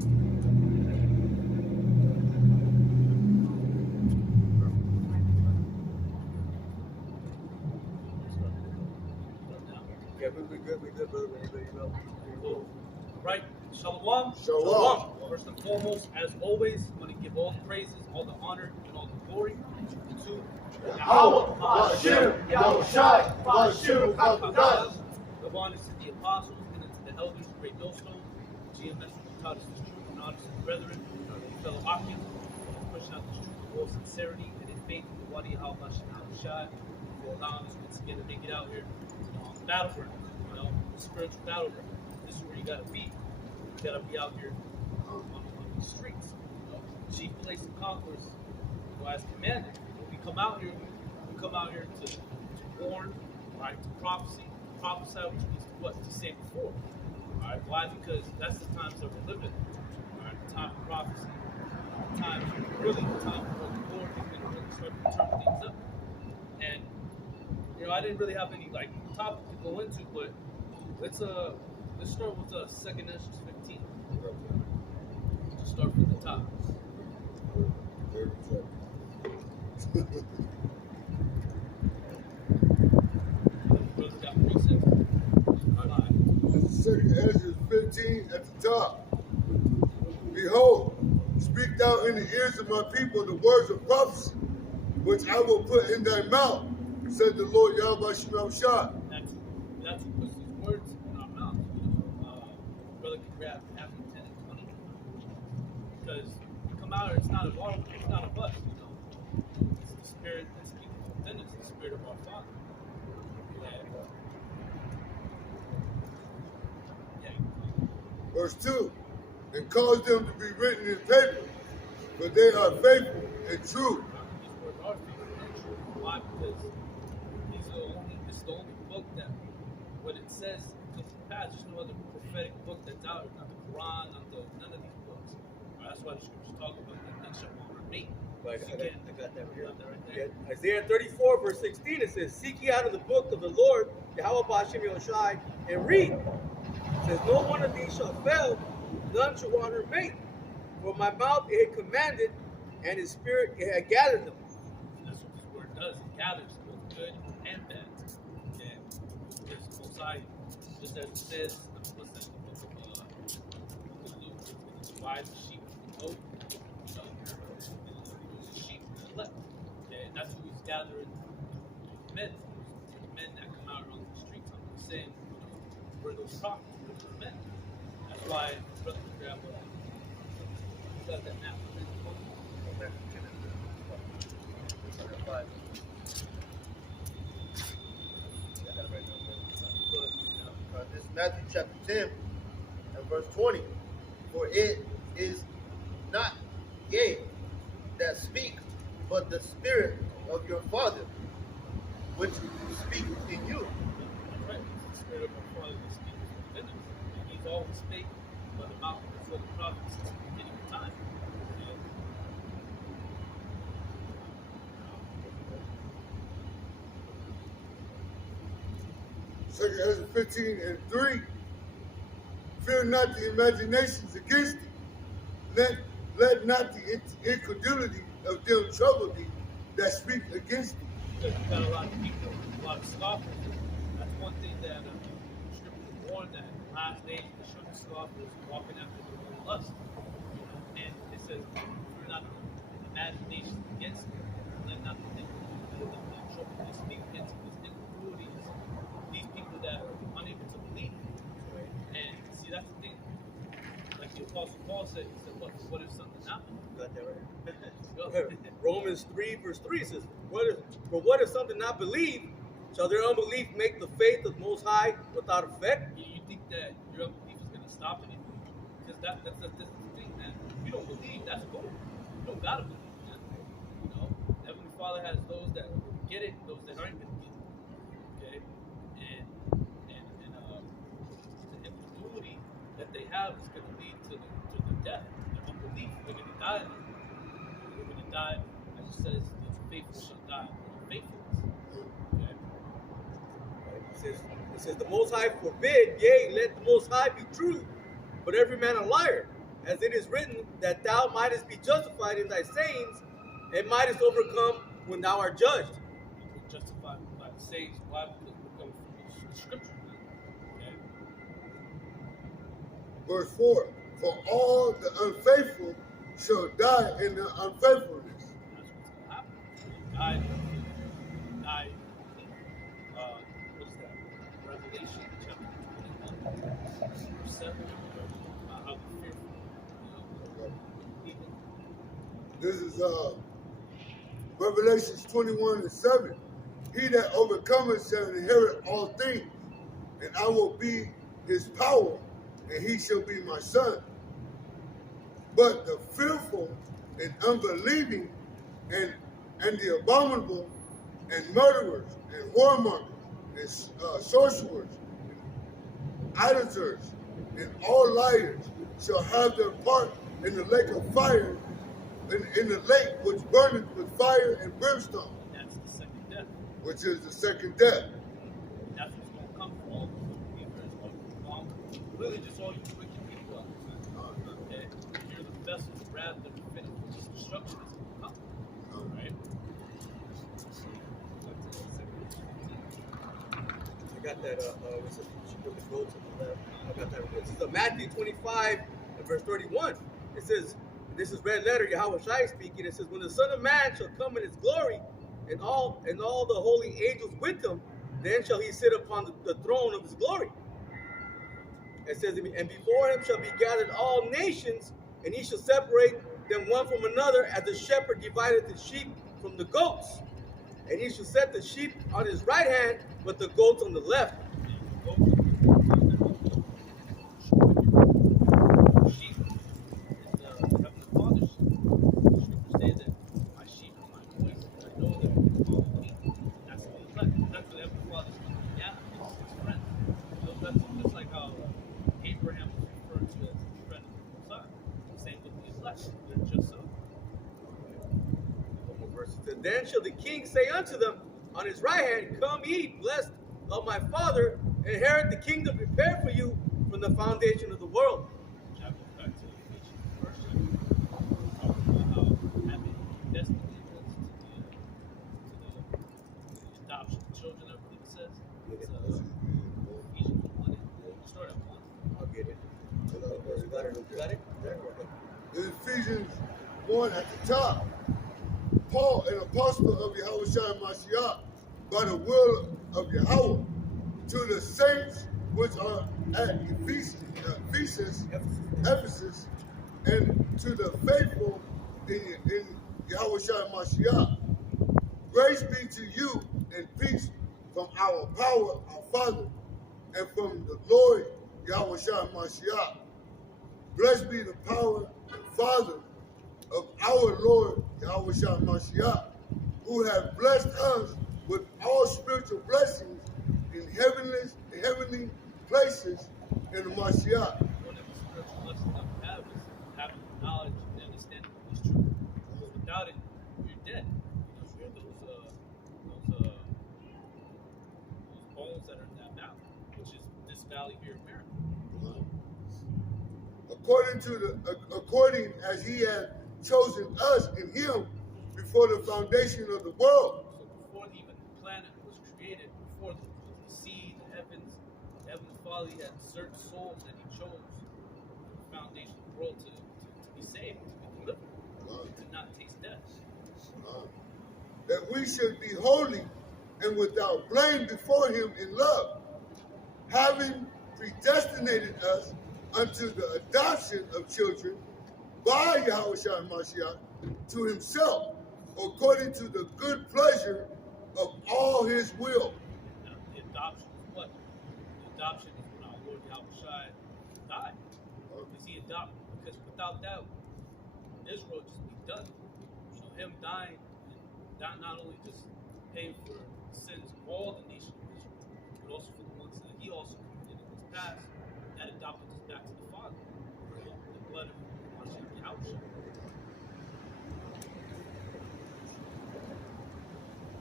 Yeah, we good, brother. Anybody else? Cool. Right. Shalom. Shalom. First and foremost, as always, I want to give all the praises, all the honor, and all the glory to Yahweh, Hashem, Yahushai, Hashem, Hakadosh. the honors to the apostles and to the elders, the great millstone, GMS who taught us this truth, and honors to the brethren, fellow Akims, pushing out this truth with all sincerity and in faith in the Wadi Al Hashem Yahushai, for allowing us once again to make it out here on the battleground, the spiritual battleground. This is where you gotta be. You gotta be out here on the streets. Chief place of conquerors, as commanded. When we come out here, to warn, right, to prophesy, which means what? To say before. Alright, why? Because that's the times that we're living. Alright, the time of prophecy, the time where the Lord is gonna really start to turn things up. And I didn't really have any topic to go into, but let's start with 2nd Ezra 15. Just start from the top. Brother got precept. Second Ezra 15 at the top. Behold, speak thou in the ears of my people the words of prophecy, which I will put in thy mouth, said the Lord Yahweh Shah. That's who puts these words in our mouth. Brother can grab after 10 and 20. Because you come out here, it's not of us, It's the spirit that's speaking within us, the spirit of our Father. Verse 2, and cause them to be written in paper, for they are faithful and true. These words are faithful and true. Why? Because this is the only book that what it says comes to pass. There's no other prophetic book that's out. Not the Quran, none of these books. That's why the scriptures talk about that things shall honor me. Right, I got that right there. Yeah. Isaiah 34, verse 16, it says, seek ye out of the book of the Lord, Yahweh Hashem Yahushai, and read. It says, no one of these shall fail, none shall honor me. For my mouth it had commanded, and his spirit it had gathered them. That's what this word does. It gathers both good and bad. And there's both sides. Just as it says, what's that, the book of Luke, it's going to divide the sheep from the goat. The sheep and the elect. And that's who he's gathering men. The men that come out on the streets. I'm saying, we're those prophets. Men. That's why Brother can grab got that map. This is Matthew chapter 10 and verse 20. For it is not ye that speak, but the Spirit of your Father, which speaketh in you. That's right. It's the Spirit of our Father that speaks within us. And he's always spake by the mouth before the prophets since the beginning of time. Second Ezra 15 and 3. Fear not the imaginations against thee. Let not the incredulity of them trouble thee that speak against thee. Because you've got a lot of people, a lot of scoffers. That's one thing that Scripture warned that in the last days the children of scoffers walking after their own lust. And it says, fear not the imaginations against thee. Let not the incredulity of them trouble thee. Speak against these incredulities. These people that are unable to believe. And see, that's the thing. Like the Apostle Paul said, he said, what if something happened? Got that right. Romans 3, verse 3 says, what if something not believed? Shall their unbelief make the faith of Most High without effect? You think that your unbelief is going to stop anything? Because that's the thing, man. If you don't believe, that's cool. You don't got to believe, man. Heavenly Father has those that get it, those that aren't going to get it. Okay? And the incredulity that they have is going to lead to the death. Their unbelief, they're going to die. They're going to die, as it says, the faithful shall die. Faithfulness. Okay? It says, the Most High forbid, yea, let the Most High be true, but every man a liar. as it is written, that thou mightest be justified in thy sayings, and mightest overcome when thou art judged. You can justify by the sayings. Why? Because we're coming from the scripture. Okay. Verse 4. For all the unfaithful shall die in their unfaithfulness. That's what's going to happen. They died. What's that? Revelation chapter 21, verse 7. How fearful, people. This is Revelations 21:7. He that overcometh shall inherit all things, and I will be his power, and he shall be my son. But the fearful and unbelieving and the abominable and murderers and whoremongers and sorcerers and idolaters and all liars shall have their part in the lake of fire, in the lake which burneth with fire and brimstone, That's the second death. which is the second death. That's what's going to come for all the believers, all really just all you wicked people out there. Okay? You're the vessels of wrath that are fitted for this destruction is going to come. Right? I got that. It says you should put the goats on the left. I got that. This is Matthew 25 and verse 31. It says, this is red letter, Yahweh Shai speaking. It says, when the Son of Man shall come in his glory, and all the holy angels with him, then shall he sit upon the throne of his glory. It says, and before him shall be gathered all nations, and he shall separate them one from another, as the shepherd divideth the sheep from the goats. And he shall set the sheep on his right hand, but the goats on the left. Sheep is Heavenly Father's sheep. The scriptures say that my sheep are my voice, and I know them and follow me. That's the elect. That's what Heavenly Father's going to be at, his friend. So that's just like how Abraham was referred to as his friend of the Messiah. Same with the elect. They're just so. One more verse. It says, then shall the king say unto them on his right hand, come ye, blessed of my Father, inherit the kingdom prepared for you from the foundation of the world. Which I go back to Ephesians first chapter, talking about how having destiny to the adoption of children, I believe it says. It's Ephesians 1 and start at 1. I'll get it. You got it? You got it? There we go. In Ephesians 1 at the top, Paul, an apostle of Yahweh Shai Mashiach, by the will of Yahweh, to the saints which are at Ephesus, and to the faithful in Yahweh Shai Mashiach. Grace be to you and peace from our power, our Father, and from the Lord Yahweh Shai Mashiach. Blessed be the power and Father of our Lord Yahweh Shai Mashiach, who have blessed us with all spiritual blessings in heavenly places in the Mashiach. One of the spiritual lessons that we have is having the knowledge and understanding of this truth. Because without it, you're dead. You're those bones that are in that valley, which is this valley here in America. According as he had chosen us in him before the foundation of the world. So before even the planet was created, before the sea, the heavens, the Heavenly Father had certain souls that he chose for the foundation of the world to be saved, to be delivered, to not taste death. That we should be holy and without blame before him in love, having predestinated us unto the adoption of children by Yahweh Shai Mashiach to himself, according to the good pleasure of all his will. Now, the adoption is what? The adoption is when our Lord Yahweh Shai died. Because he adopted, because without that, Israel just be done. So him dying, and not only just paying for the sins of all the nation of Israel, but also for the ones that he also committed in his past, that adopted us back to the Father. The blood of Mashiach Yahweh.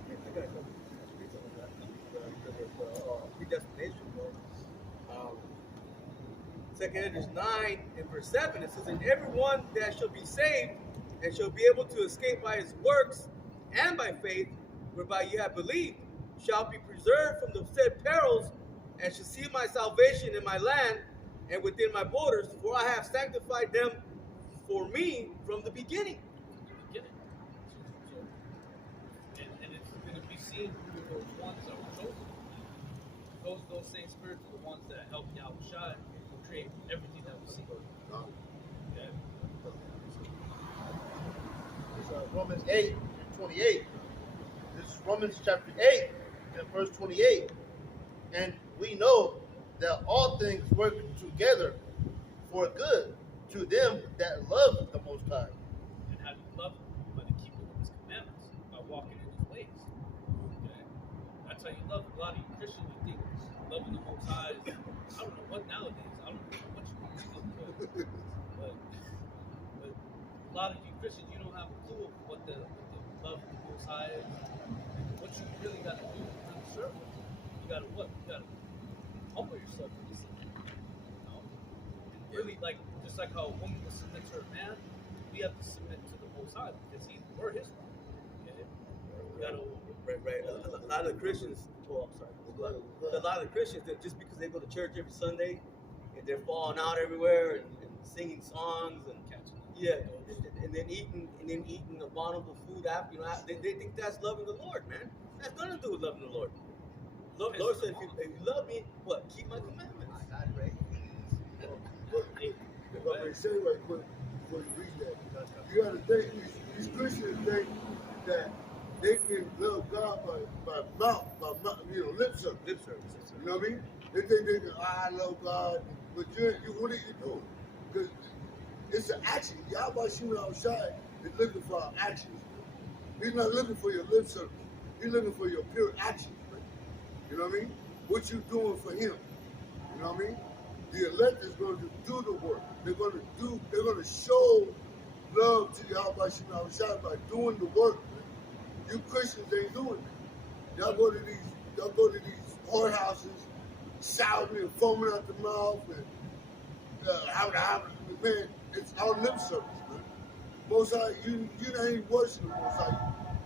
I got a couple of speaks on that because of predestination. It 2 Edges 9 and verse 7, it says, and everyone that shall be saved and shall be able to escape by his works and by faith, whereby you have believed, shall be preserved from the said perils, and shall see my salvation in my land and within my borders, for I have sanctified them for me from the beginning. Get it? So, and it's going to be seen through those ones that were chosen. Those same spirits are the ones that help Yahweh Shai create everything that we see. Okay? Romans 8 and 28. This is Romans chapter 8 and verse 28. And we know that all things work together for good to them that love the Most High. And how do you love him? By the keeping of his commandments, by walking in his ways. Okay? That's how you love him. A lot of you Christians, you think loving the Most High is, I don't know what nowadays, I don't know what you do, but a lot of you Christians, you don't have a clue of what the love of the Most High is, and what you really got to do to really serve him. You got to what? You got to humble yourself and listen. You know? And really, like, just like how a woman will submit to her man, we have to submit to the Most High because we're his father. Okay? We got to. Right. A lot of Christians, oh, I'm sorry. A lot of Christians, that just because they go to church every Sunday and they're falling out everywhere and singing songs and and then eating abominable food after, they think that's loving the Lord, man. That's nothing to do with loving the Lord. Lord said, if you love me, what? Keep my commandments. But if I may say right quick before you read that, you got to think, these Christians think that they can love God by mouth, lip service. Lip service. You know what I mean? They think they can, I love God, but you what are you doing? Because it's an action. Yahweh Shimon outside is looking for our actions. He's not looking for your lip service. He's looking for your pure actions, man. You know what I mean? What you doing for him. You know what I mean? The elect is going to do the work. They're going to show love to Yahweh Shimon outside by doing the work, man. You Christians ain't doing it. Y'all go to these whorehouses, shouting and foaming out the mouth and man, it's our lip service, man. Most High, you not even worshiping Most High,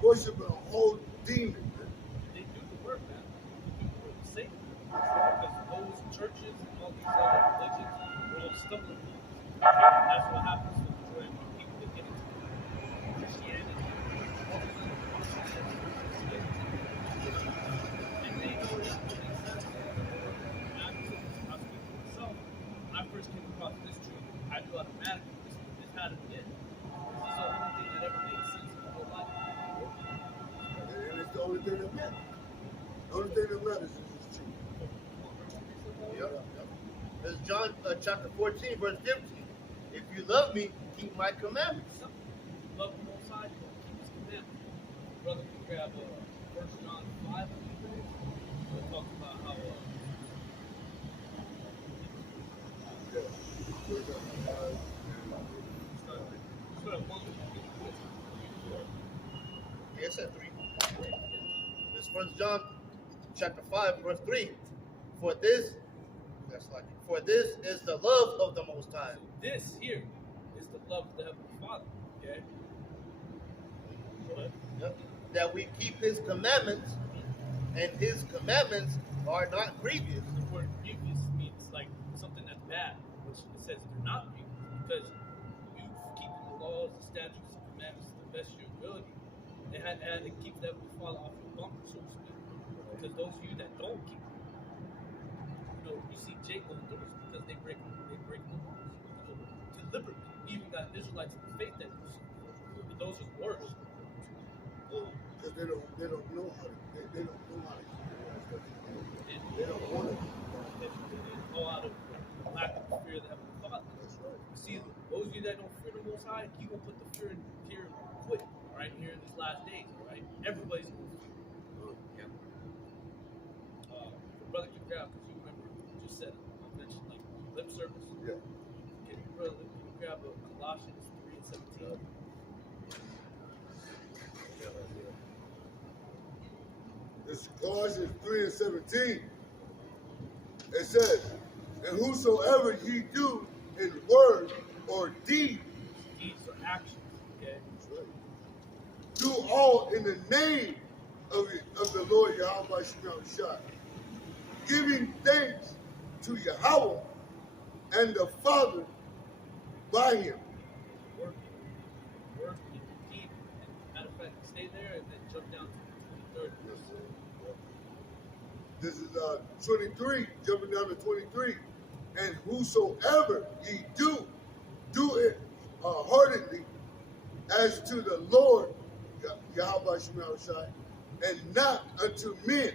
you worshiping a whole demon, man. They do the work, man. They do the work of Satan. Because those churches and all these other religions are all stumbling blocks. That's what happens to the majority of people that get into Christianity. And they know that what it says. And I'll speak for myself. When I first came across this truth, I knew automatically this had to be it. This is the only thing that ever made sense in my whole life. And it's the only thing that matters. The only thing that matters is this truth. Yep. This is John chapter 14, verse 15. If you love me, keep my commandments. Love the Most High, keep his commandments. Brother can grab 1 John 5, I believe it is. It talks about how It's at 3. This is 1 John chapter 5, verse 3. For this is the love of the Most High. this here is the love of the Heavenly Father. Okay? Go ahead. Yep. That we keep his commandments, and his commandments are not grievous. The word grievous means like something that's bad, which it says they're not grievous because you keep the laws, the statutes, the commandments to the best of your ability. They had to keep that fall off your bumper, so to speak. Because those of you that don't keep it, you see Jake going through this because they break the laws. Deliberately. You even got Israelites in the faith that do so. But those are worse. Because they don't know how to keep it. They don't want to. They go out of lack of the fear of the Heavenly Father. That's right. You see, those of you that don't fear the Most High, you gonna put the fear in here quick, all right, here in these last days, all right? Everybody's gonna fear. Yeah. Brother can grab, because you remember, you just said, I mentioned like lip service. Yeah. Can you grab Colossians 3 and 17? This is Colossians 3 and 17. It says, And whosoever ye do in word or deed, Deeds or actions. Okay. do all in the name of the Lord Yahweh Shai, giving thanks to Yahweh and the Father by him. Working. Deed. And matter of fact, stay there and then jump down to the 23rd verse. This is 23, jumping down to 23. And whosoever ye do it heartedly as to the Lord Yahweh Shai, and not unto men.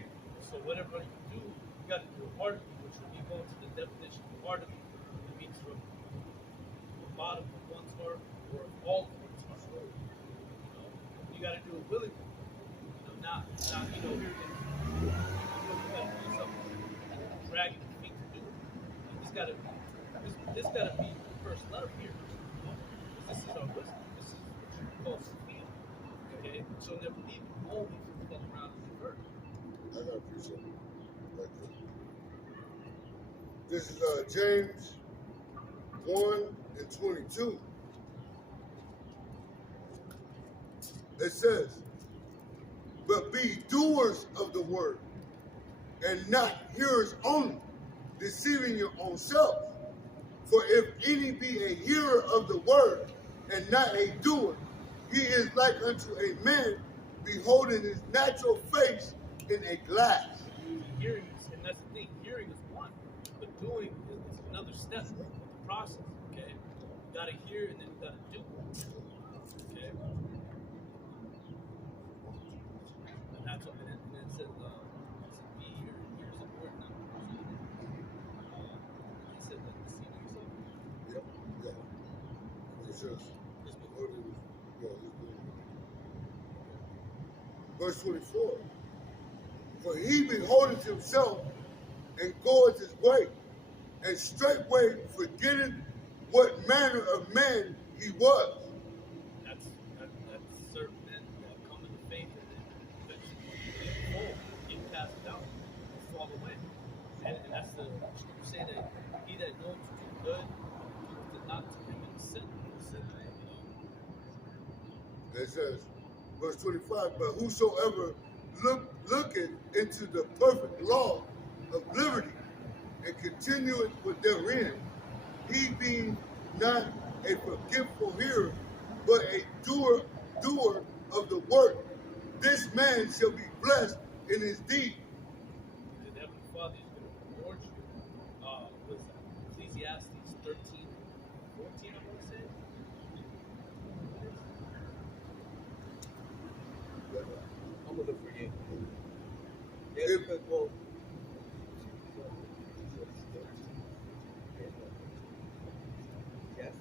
So whatever you do, you got to do it heartedly, which when you go into the definition of heartedly, it means from the bottom of one's heart or all of one's heart. You got to do it willingly. Not here. You got to do something, dragging your feet to do it. This got to be the first letter here. This is our wisdom. This is what you call Sophia. Okay, so never leave only fuck around in the verse. I gotta appreciate it. Like this is James 1 and 22. It says, but be doers of the word, and not hearers only, deceiving your own self. For if any be a hearer of the word, and not a doer, he is like unto a man beholding his natural face in a glass. Hearing is, and that's the thing, hearing is one, but doing is another step of the process, okay? You gotta hear and then you gotta do, okay? And that's what, and then it says, be here's a word now. It said that the seed yourself. Yep, yeah. It says, verse 24. For he beholdeth himself and goeth his way, and straightway forgetteth what manner of man he was. That's certain men that come into faith and then eventually fall, get cast out, and fall away. And that's the scripture say that he that knows to do good, doeth not to him in sin. It says, verse 25, but whosoever looketh into the perfect law of liberty and continueth with therein, he being not a forgetful hearer, but a doer of the work, this man shall be blessed in his deed. The Heavenly Father is going to reward you. Was Ecclesiastes 13, 14, I want to say? I'm gonna look for you. Yeah, because well. Yes.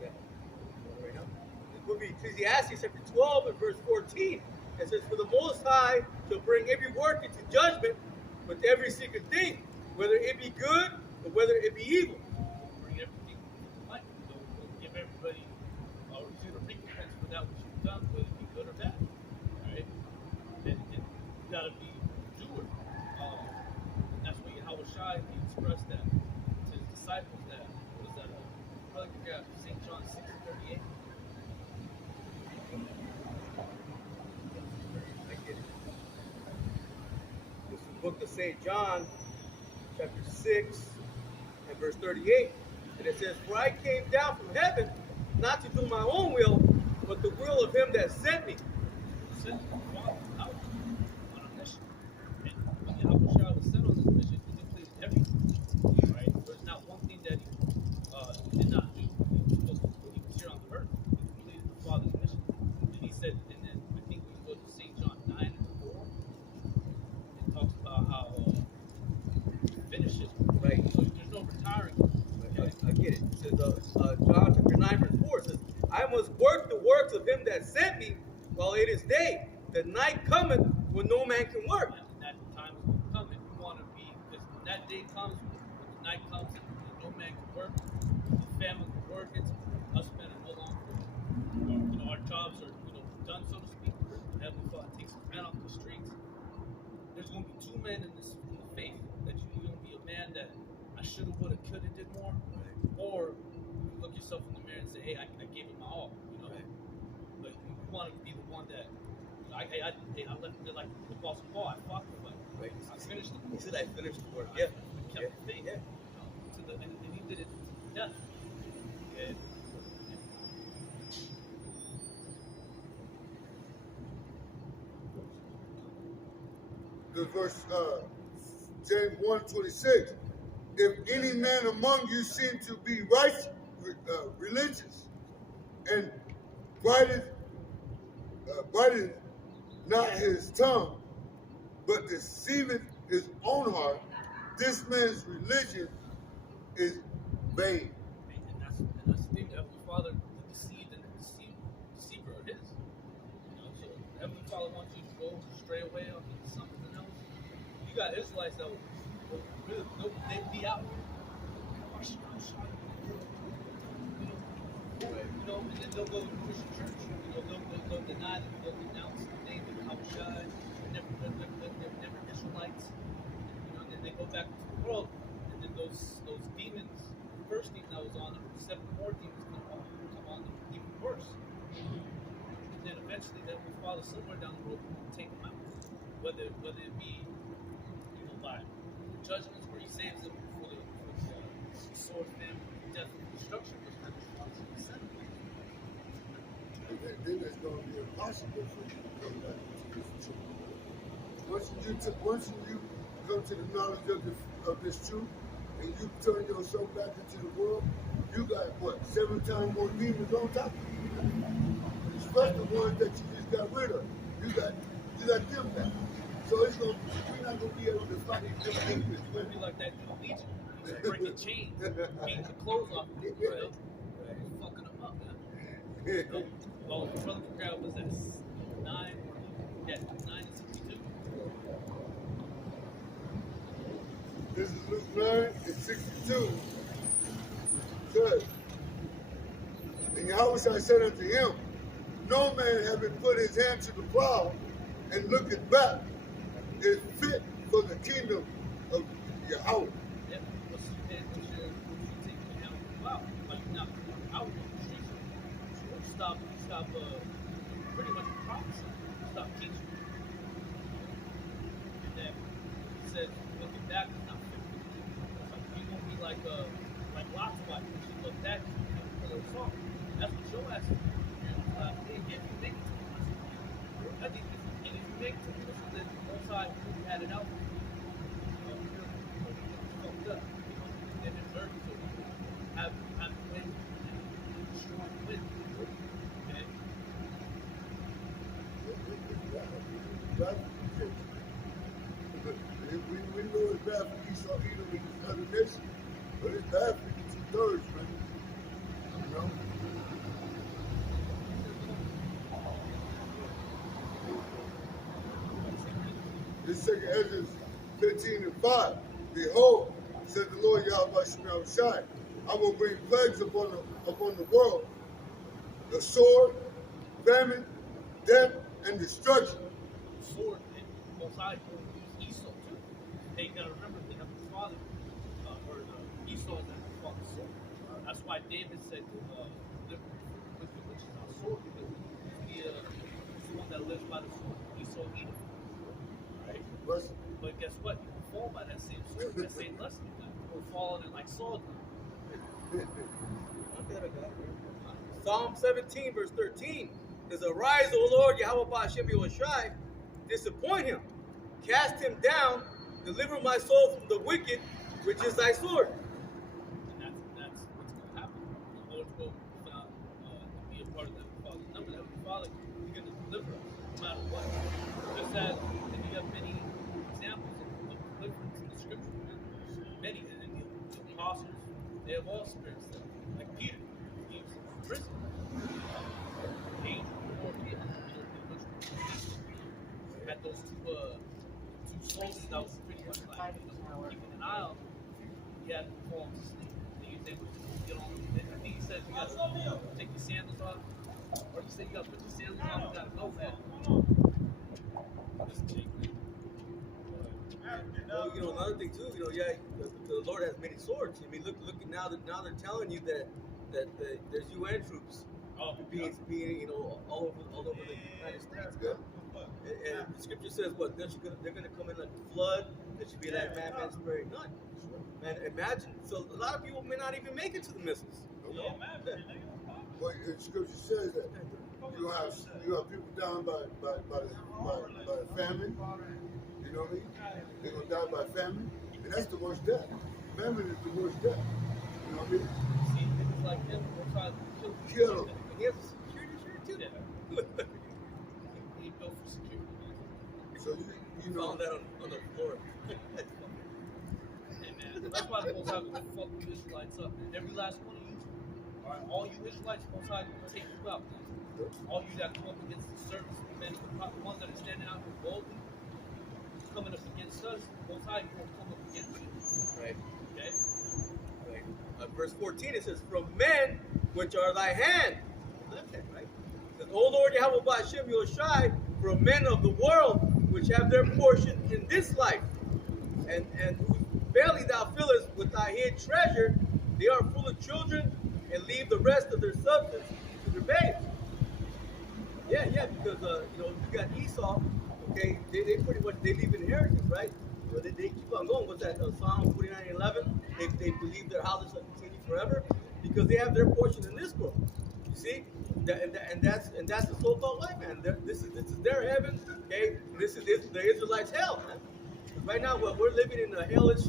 Yeah. Right now. This will be Ecclesiastes chapter 12 and verse 14. It says, for the Most High shall bring every work into judgment with every secret thing, whether it be good or whether it be evil. Bring everything to light. Don't give everybody a recompense for that which you've done, whether it be good or bad. Alright? And you gotta be a doer. That's why Yahweh Shai expressed that to his disciples that was that probably got St. John 6:38. I get it. This is the book of St. John, chapter 6 and verse 38. And it says, for I came down from heaven not to do my own will, but the will of him that sent me. Sent the Father out on a mission. And when Yahweh Shai was sent on this mission, he completed everything. Right? There's not one thing that he did not do. When he was here on the earth, he completed the Father's mission. And he said, and then I think we go to St. John 9 and 4. It talks about how finish it. Right. So there's no retiring. I get it. It says, John chapter 9 verse 4 says, I must work the works of him that sent me while it is day. The night cometh when no man can work. And that time is going to come if you want to be, because when that day comes, when the night comes and no man can work, the family can work, it's us men are no longer, our jobs are, done, so to speak, Heavenly Father takes a man off the streets, there's going to be two men in the faith. That you're going to be a man that I should have, would have, could have, did more, or you look yourself in the mirror and say, hey, I gave it my all, you know. But you want to be the one that, you know, I left it like the Apostle Paul. I fought the fight. I finished the He said I finished the work. I Yeah. kept the faith. Yeah. You know, and he did it to death. And, The verse James 1:26. If any man among you seem to be righteous, religious, and brideth not his tongue, but deceiveth his own heart, this man's religion is vain. and that's the thing. The Heavenly Father, the deceived and the deceiver are his. You know, so the Heavenly Father wants you to go stray away onto something else. You got Israelites that will really they'd be out. You know, and then they'll go to Christian church. You know, they'll deny them. They'll denounce the name of Yahushua. They're never Israelites. You know, and then they go back to the world, and then those demons, the first demon that was on them, 7 more demons come on them, even worse. And then eventually, the Father somewhere down the road will take them out, whether it be, you know, by judgments where He saves them for the sword, famine, death, and destruction, which are responsible for sin. And then it's going to be impossible for you to come back to this truth. Once you come to the knowledge of this truth, and you turn yourself back into the world, you got what, 7 times more demons on top of you. Especially the ones that you just got rid of. You got them back. So we're not gonna be able to fight them demons. It's going to be like that new Legion. He's breaking chains, beating the clothes off of people, you know? Fucking them up, man. Well, Brother Crowd was at 9 and 62. This is Luke 9 and 62. Good. And Yahushua said unto him, no man having put his hand to the plow and looketh back is fit for the kingdom of Yahweh. Yeah, what's your taking your hand off the plow? Like, you're not out on the streets. You stop pretty much prophesying. Stop teaching. And then he says, looking back is not fit. You won't be like Lot's wife. She looked back and she saw. That's what Joe asked. Hey, if you make it to the listen, I think if you make it to the listen, then one side you had it out. Fucked up. And it's learning to have win and strong win. Okay? We know it's bad for Esau, Edom, and these other nations, but it's bad for the 2/3, man. You know? This 2 Ezra 15 and 5. Behold, said the Lord Yahweh Shai, I will bring plagues upon the world, the sword, famine, death, and destruction. Sword and both sides use Esau too. Hey, you gotta remember the Heavenly Father, or Esau is the Father's sword. That's why David said, live with you, which is our sword, because he's the one that lives by the sword. Esau, Edom. Right? But guess what? You will fall by that same sword, that same lesson. You will fall in it like Saul did. Psalm 17, verse 13 says, arise, O Lord, Yahweh Ba'ashem Yahushai, disappoint him, cast him down, deliver my soul from the wicked, which is thy sword. And that's what's going to happen. The Lord's will be a part of that Father's number. That Father, He's going to deliver us no matter what. Just as, and you have many examples of deliverance in the scripture. Many, and the apostles, they have all spirits. Like Peter, he was in prison. Angel, or had those two soldiers that was pretty much like, keeping an eye on him. He had to fall asleep. And he was able to get on. I think he said, you got to take your sandals off, Or you say you got to put your sandals on, you got to go, man. Just cheap. Well, you know, another thing too, you know, yeah, the Lord has many swords. I mean, look at now they're telling you that there's UN troops Oh, being you know all over the United States. Yeah. And the scripture says what they're gonna come in like a flood. There should be like madman spraying none. Man, imagine. So a lot of people may not even make it to the missiles. Yeah, Well, the scripture says that you have people down by famine. You know what I mean? They're gonna die by famine, and that's the worst death. Famine is the worst death. You know what I mean? See, niggas like him, we're trying to kill Kill them. And he has a security shirt too. Yeah. He built for security, man. So you know. Found that on the floor. Hey, man, that's why the Most High will fuck you Israelites up, man. Every last one of you, all you Israelites, the Most High will take you out, man. All you that come up against the servants of the men, the ones that are standing out here boldly, coming up against us, the Most High will come up against you. Right. Okay? Right. Verse 14 it says, "From men which are thy hand." Left hand, right? It says, "O Lord Yahweh Ba'ashem Yoshai, from men of the world which have their portion in this life, and whose belly thou fillest with thy hid treasure, they are full of children, and leave the rest of their substance to their babes." Yeah, because you know, you got Esau, okay, they pretty much they leave inheritance, right? You know, they keep on going. What's that? Psalm 49:11. They believe their houses shall continue forever because they have their portion in this world. You see, and that's the so-called life, man. This is their heaven, okay? This is the Israelites' hell, man. Right now, we're living in hellish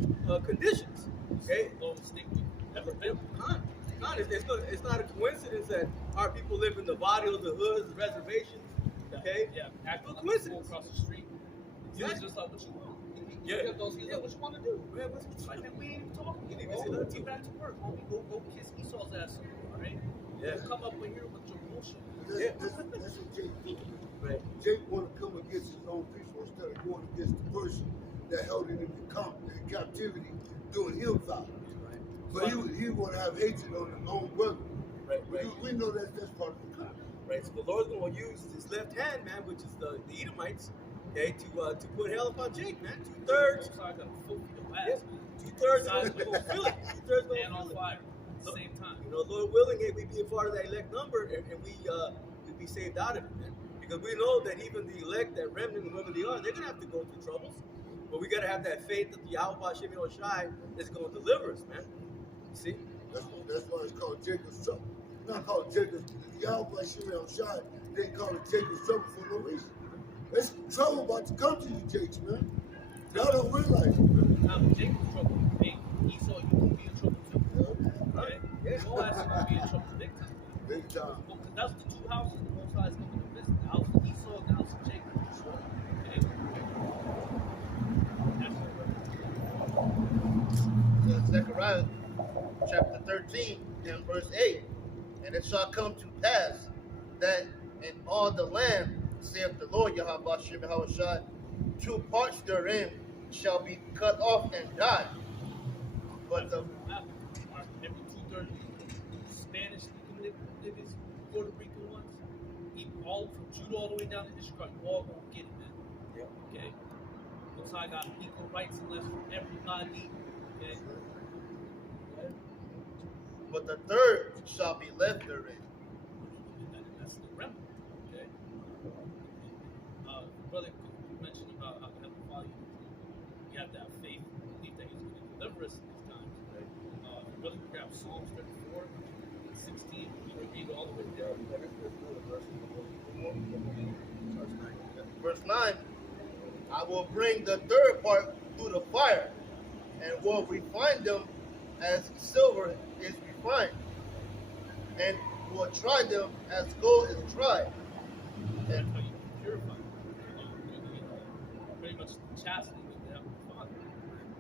conditions, okay? Lowest thing we've ever been. It's not a coincidence that our people live in the barrios, the hoods, the reservations. Okay? Yeah, act like coincidence. across the street. You Yeah. just like what you want. Yeah. You got those kids like what you want to do. Man, what's Like, man, we ain't even talking. You need to Go see that too. get back to work, homie. Go kiss Esau's ass somewhere, all right? Yeah. Don't come up in here with your bullshit. That's what Jake did. Right. Jake want to come against his own people instead of going against the person that held him in captivity, doing him foul. Right. But he want to have hatred on his own brother. Right. We know that's part of the contract. Right. So the Lord's going to use his left hand, man, which is the Edomites, okay, to put hell upon Jake, man. 2/3. So I got a foot in your Yeah. ass, man. 2/3 going to feel it. 2/3 going And to on feel it. fire at the same time. You know, Lord willing, we be a part of that elect number, and we be saved out of it, man. Because we know that even the elect, that remnant, whoever they are, they're gonna have to go through troubles. But we gotta have that faith that the Yahweh Hashem Yoshai is gonna deliver us, man. You see? That's why it's called Jacob's trouble. Not called Jacob's. Yahweh Shimon Shai didn't call it Jacob's trouble for no reason. There's trouble about to come to you, Jakes, man. Y'all don't realize it, man. Now, Jacob's trouble. Hey, Esau, you can be in trouble too. Right? Yeah. Your ass is gonna be in trouble big time. Big time. Well, 'cause that's the two houses the Most High is coming to visit. The house of Esau and the house of Jacob. Okay? That's Zechariah chapter 13 and verse 8. And it shall come to pass that in all the land, saith the Lord Yahweh Shem Yahushua, 2 parts therein shall be cut off and die. But the every 2/3 Spanish speaking niggas, Puerto Rican ones, all from Judah all the way down to Ishkar, you all gonna get it, man. Yep. Okay? Most High got equal rights and less for everybody. Okay? but the third shall be left therein. That's the remnant. Okay? Brother, you mentioned about how the Heavenly Father, you have to have faith, believe that He's going to deliver us in these times. Right? Brother, we grab Psalms 34, 16, you can read all the way down. Verse 9, I will bring the third part through the fire, and will refine them as silver is refined, and will try them as gold is tried. That's how you purify. Pretty much chastity with the Heavenly Father.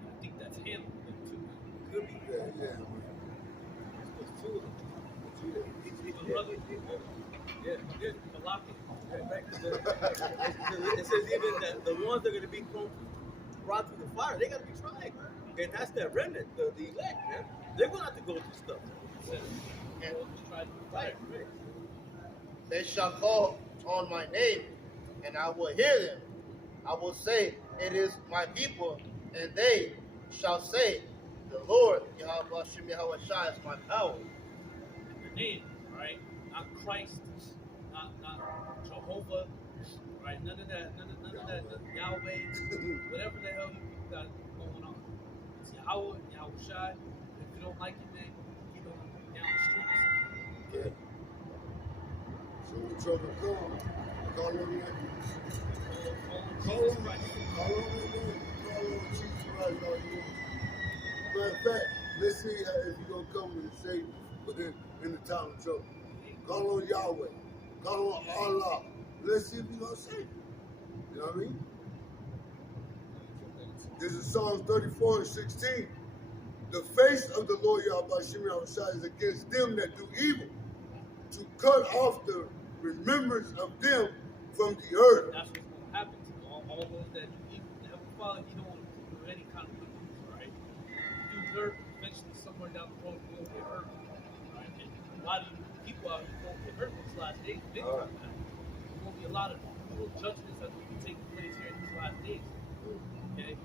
I think that's Him too. Could be. Yeah. There's two of them. Brother, Yeah. Malaki. Right, 'cause it says even that the ones that are going to be brought through the fire, they got to be tried. And that's that remnant, the elect, man. They're going to have to go through stuff. Says, And just try to Right. They shall call on my name, and I will hear them. I will say, it is my people, and they shall say, the Lord, Yahweh Hashem Yahweh Shai, is my power. Your name, right? Not Christ, not Jehovah, right? None of that, Yahweh, whatever the hell you people got going on. It's Yahweh, Yahweh Shai. If you don't like it, man, keep on down the streets. Okay. So when trouble comes, call on that. Call on Jesus Christ. Call on that name. Call on Jesus Christ all you want. Matter of fact, let's see if you're going to come and save you in the time of trouble. Call on Yahweh. Call on Allah. Let's see if he's going to save you. You know what I mean? This is Psalms 34:16. The face of the Lord Yahweh is against them that do evil, to cut off the remembrance of them from the earth. That's what's going to happen to all those that do evil. The Heavenly Father, you don't want to do any kind of good news, right? You do hurt, eventually somewhere down the road you'll get hurt. Right? And a lot of you people out here don't get hurt in these last days. Big time. There's going to be a lot of brutal judgments that will be taking place here in these last days. Okay?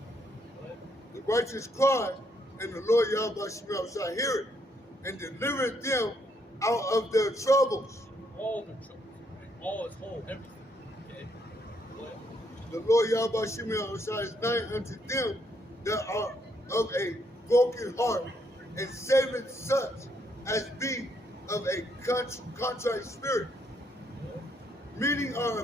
But The righteous cry, and the Lord Yahweh shall hear it, and deliver them out of their troubles. all the troubles, right? All is whole, everything. Okay? But The Lord Yahweh is nigh unto them that are of a broken heart, and saveth such as be of a contrite spirit. Meaning are the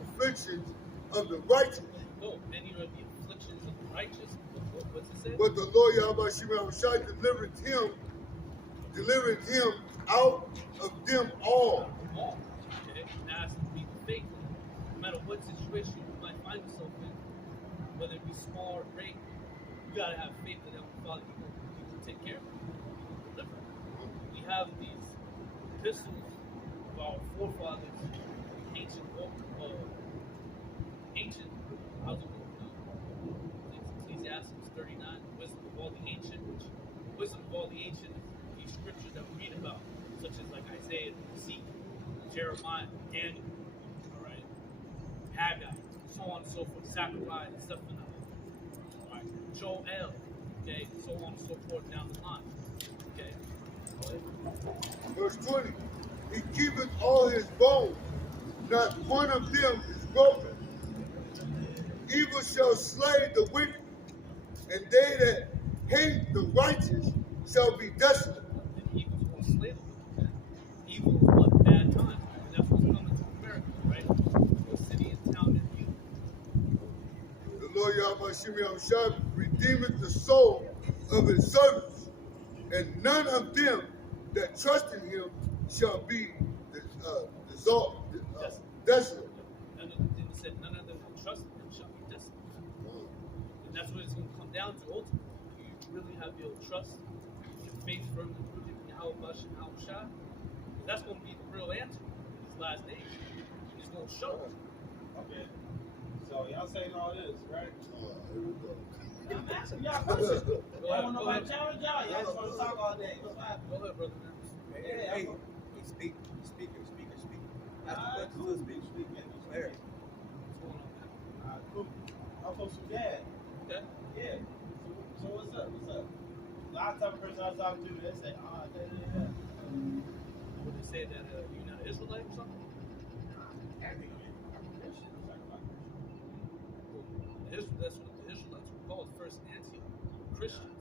afflictions of the righteous. no, many are the afflictions of the righteous. What's it say? But the Lord Yahweh delivered him out of them all. All. Okay? Now has to be faithful. No matter what situation you might find yourself in, whether it be small or great, you gotta have faith that Heavenly Father you can take care of it. Deliver. We have these epistles of our forefathers, ancient, how's it going? Ecclesiastes 39, wisdom of all the ancient, wisdom of all the ancient, these scriptures that we read about, such as like Isaiah, Ezekiel, Jeremiah, Daniel, all right, Haggai, so on and so forth, Zechariah, and stuff like that. All right, Joel, okay, so on and so forth down the line. Okay. Verse 20. He keepeth all his bones, not one of them is broken. Evil shall slay the wicked, and they that hate the righteous shall be desolate. And evil's going to slay the wicked, man. Evil is what? Bad times, right? And that's what's coming to America, right? To a city and town in evil. The Lord Yahweh shall redeemeth the soul of his servants, and none of them that trust in him shall be desolate. None of them said none of them will trust in him shall be desolate. And that's what it's going to come down to ultimately. Do you really have your trust, your faith firmly rooted in Yahweh Bashem, Yahweh Shai? Because that's going to be the real answer in these last days. It's going to show us. Okay. So y'all saying all this, right? Here we go. I'm asking y'all questions. Go I ahead, don't know go about ahead. challenge y'all. Y'all just want to talk all day. What's happening? Go ahead, brother. Man. Hey, speak. Ask the question to speak. There. What's going on, man? Cool. I'm from Sudan. Okay? Yeah. So what's up? A lot of type of person I talk to, they say, da. Would they say that you're not an Israelite or something? That's what the Israelites were called first in Antioch. Christians.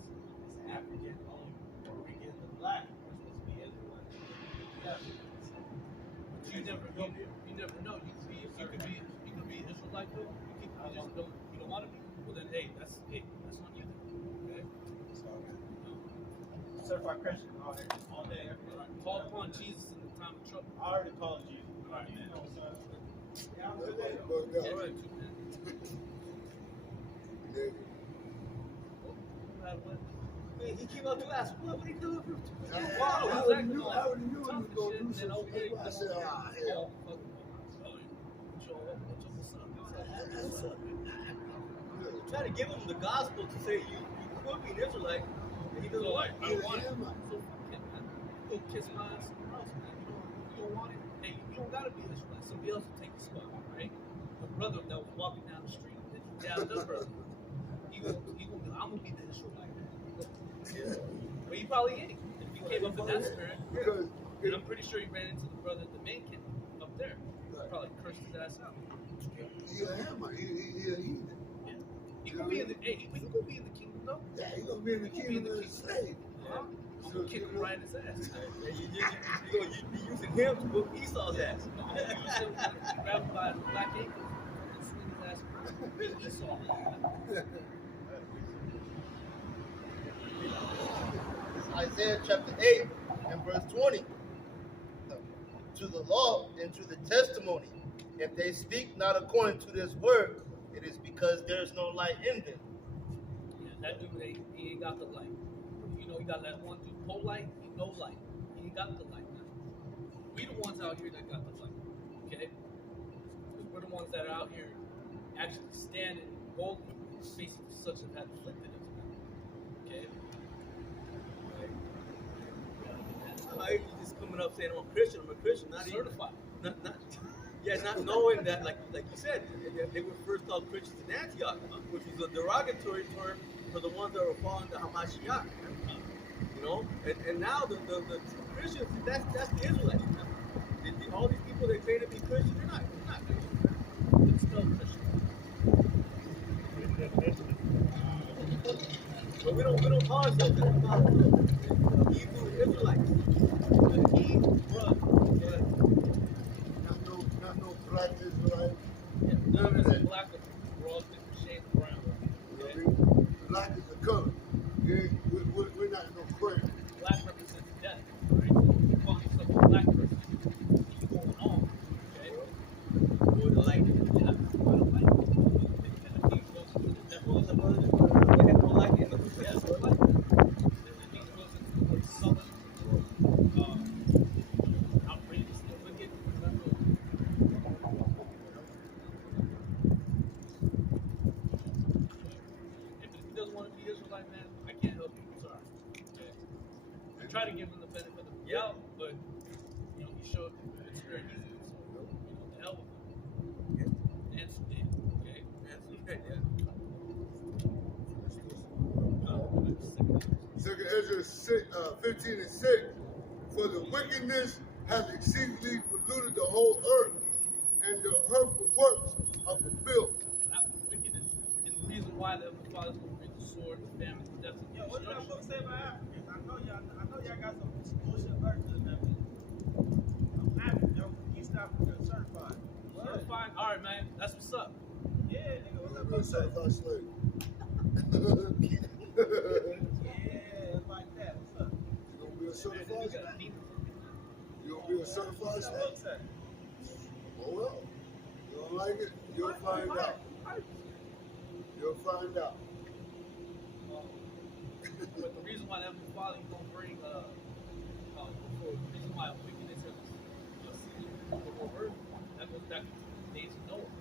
It's African, only Puerto Rican, and black. We're supposed to be Israelites. Yeah. But you never know. You could be an Israelite though. You don't want to be. Well then, hey, that's on you then. Okay. Certified Christian all day, every day. Call upon Jesus in the time of trouble. I already called you. All right, man. Yeah, I'm good day. All right, too, man. Man, he came up to ask, what would he do? I already knew he was going to do some shit. I said, hell. Try to give him the gospel to say you could be an Israelite, and he doesn't like I it. want it. So fuck it, man. Go kiss my ass somewhere else, man. You don't want it, hey, you don't gotta be an Israelite. Somebody else will take the spot, right? The brother that was walking down the street that you dabbed up earlier, I'm gonna be the Israelite. But he probably ain't. If he came up in that spirit, Because and I'm pretty sure he ran into the brother at the main camp up there. Probably cursed his ass out. he a hammer. He a heathen. Yeah. He gonna be in the he gonna be in the kingdom though. Yeah, he gonna be in the kingdom of the slave. Yeah. I'm gonna kick him right in his ass. You're going to be using him to whoop Esau's ass. I'm gonna use him to grab him by the black ankles and swing his ass across Esau. Isaiah chapter 8 and verse 20. To the law and to the testimony, if they speak not according to this word, it is because there is no light in them. Yeah, that dude he ain't got the light. You know, he got that one dude, polite, he no light. He ain't got the light, man. We the ones out here that got the light. Okay? We're the ones that are out here actually standing boldly facing such that have afflicted us, man. Okay? Like, you just coming up saying, I'm a Christian, not Certified. Not, not knowing that, like you said, they were first called Christians in Antioch, which is a derogatory term for the ones that were following the Hamashiach. You know, and now the true Christians, that's the Israelites. All these people that claim to be Christian, they're not Christian. It's still Christian. But we don't call ourselves that. We call ourselves Hebrew Israelites. The key brother. Not no black Israelite. Yeah, none of us are black. We're all different shades of brown. You know Okay? what I mean? Black is a color. We're not no crayon. Black represents death, right? So if you call yourself a black person, you're going on, okay? Or the light. Yeah, or the light. And the king goes into the devil. They have no light in them. Yes, or light. And the king goes into the word sullen, outrageously wicked. If he doesn't want to be Israelite, man, I can't help you. Sorry. Okay? I try to give him the benefit of the doubt, but you know, he showed the spirit he's in, so you know, the hell with him. And some did, okay? Second Ezra 15 and 6. For the wickedness hath exceedingly polluted the whole earth, and the hurtful works are fulfilled. Wickedness. And the reason why the fathers will bring the sword, the famine, the death, and Yo, what did that destruction. book say about Africans? I know y'all got some bullshit verses, man. I'm African, East Africa, certified. Certified? All right, man. That's what's up. Yeah, nigga, what's You're that gonna book be a say? certified slave. Yeah, it's like that. What's up? You're gonna be a certified You slave. got a demon. You're gonna be a certified What's that book slave. say? Oh well. You don't like it? You'll find out. You'll find out. But the reason why that Father you gonna bring the reason why wickedness has seen the whole earth, that goes back to the days of Noah.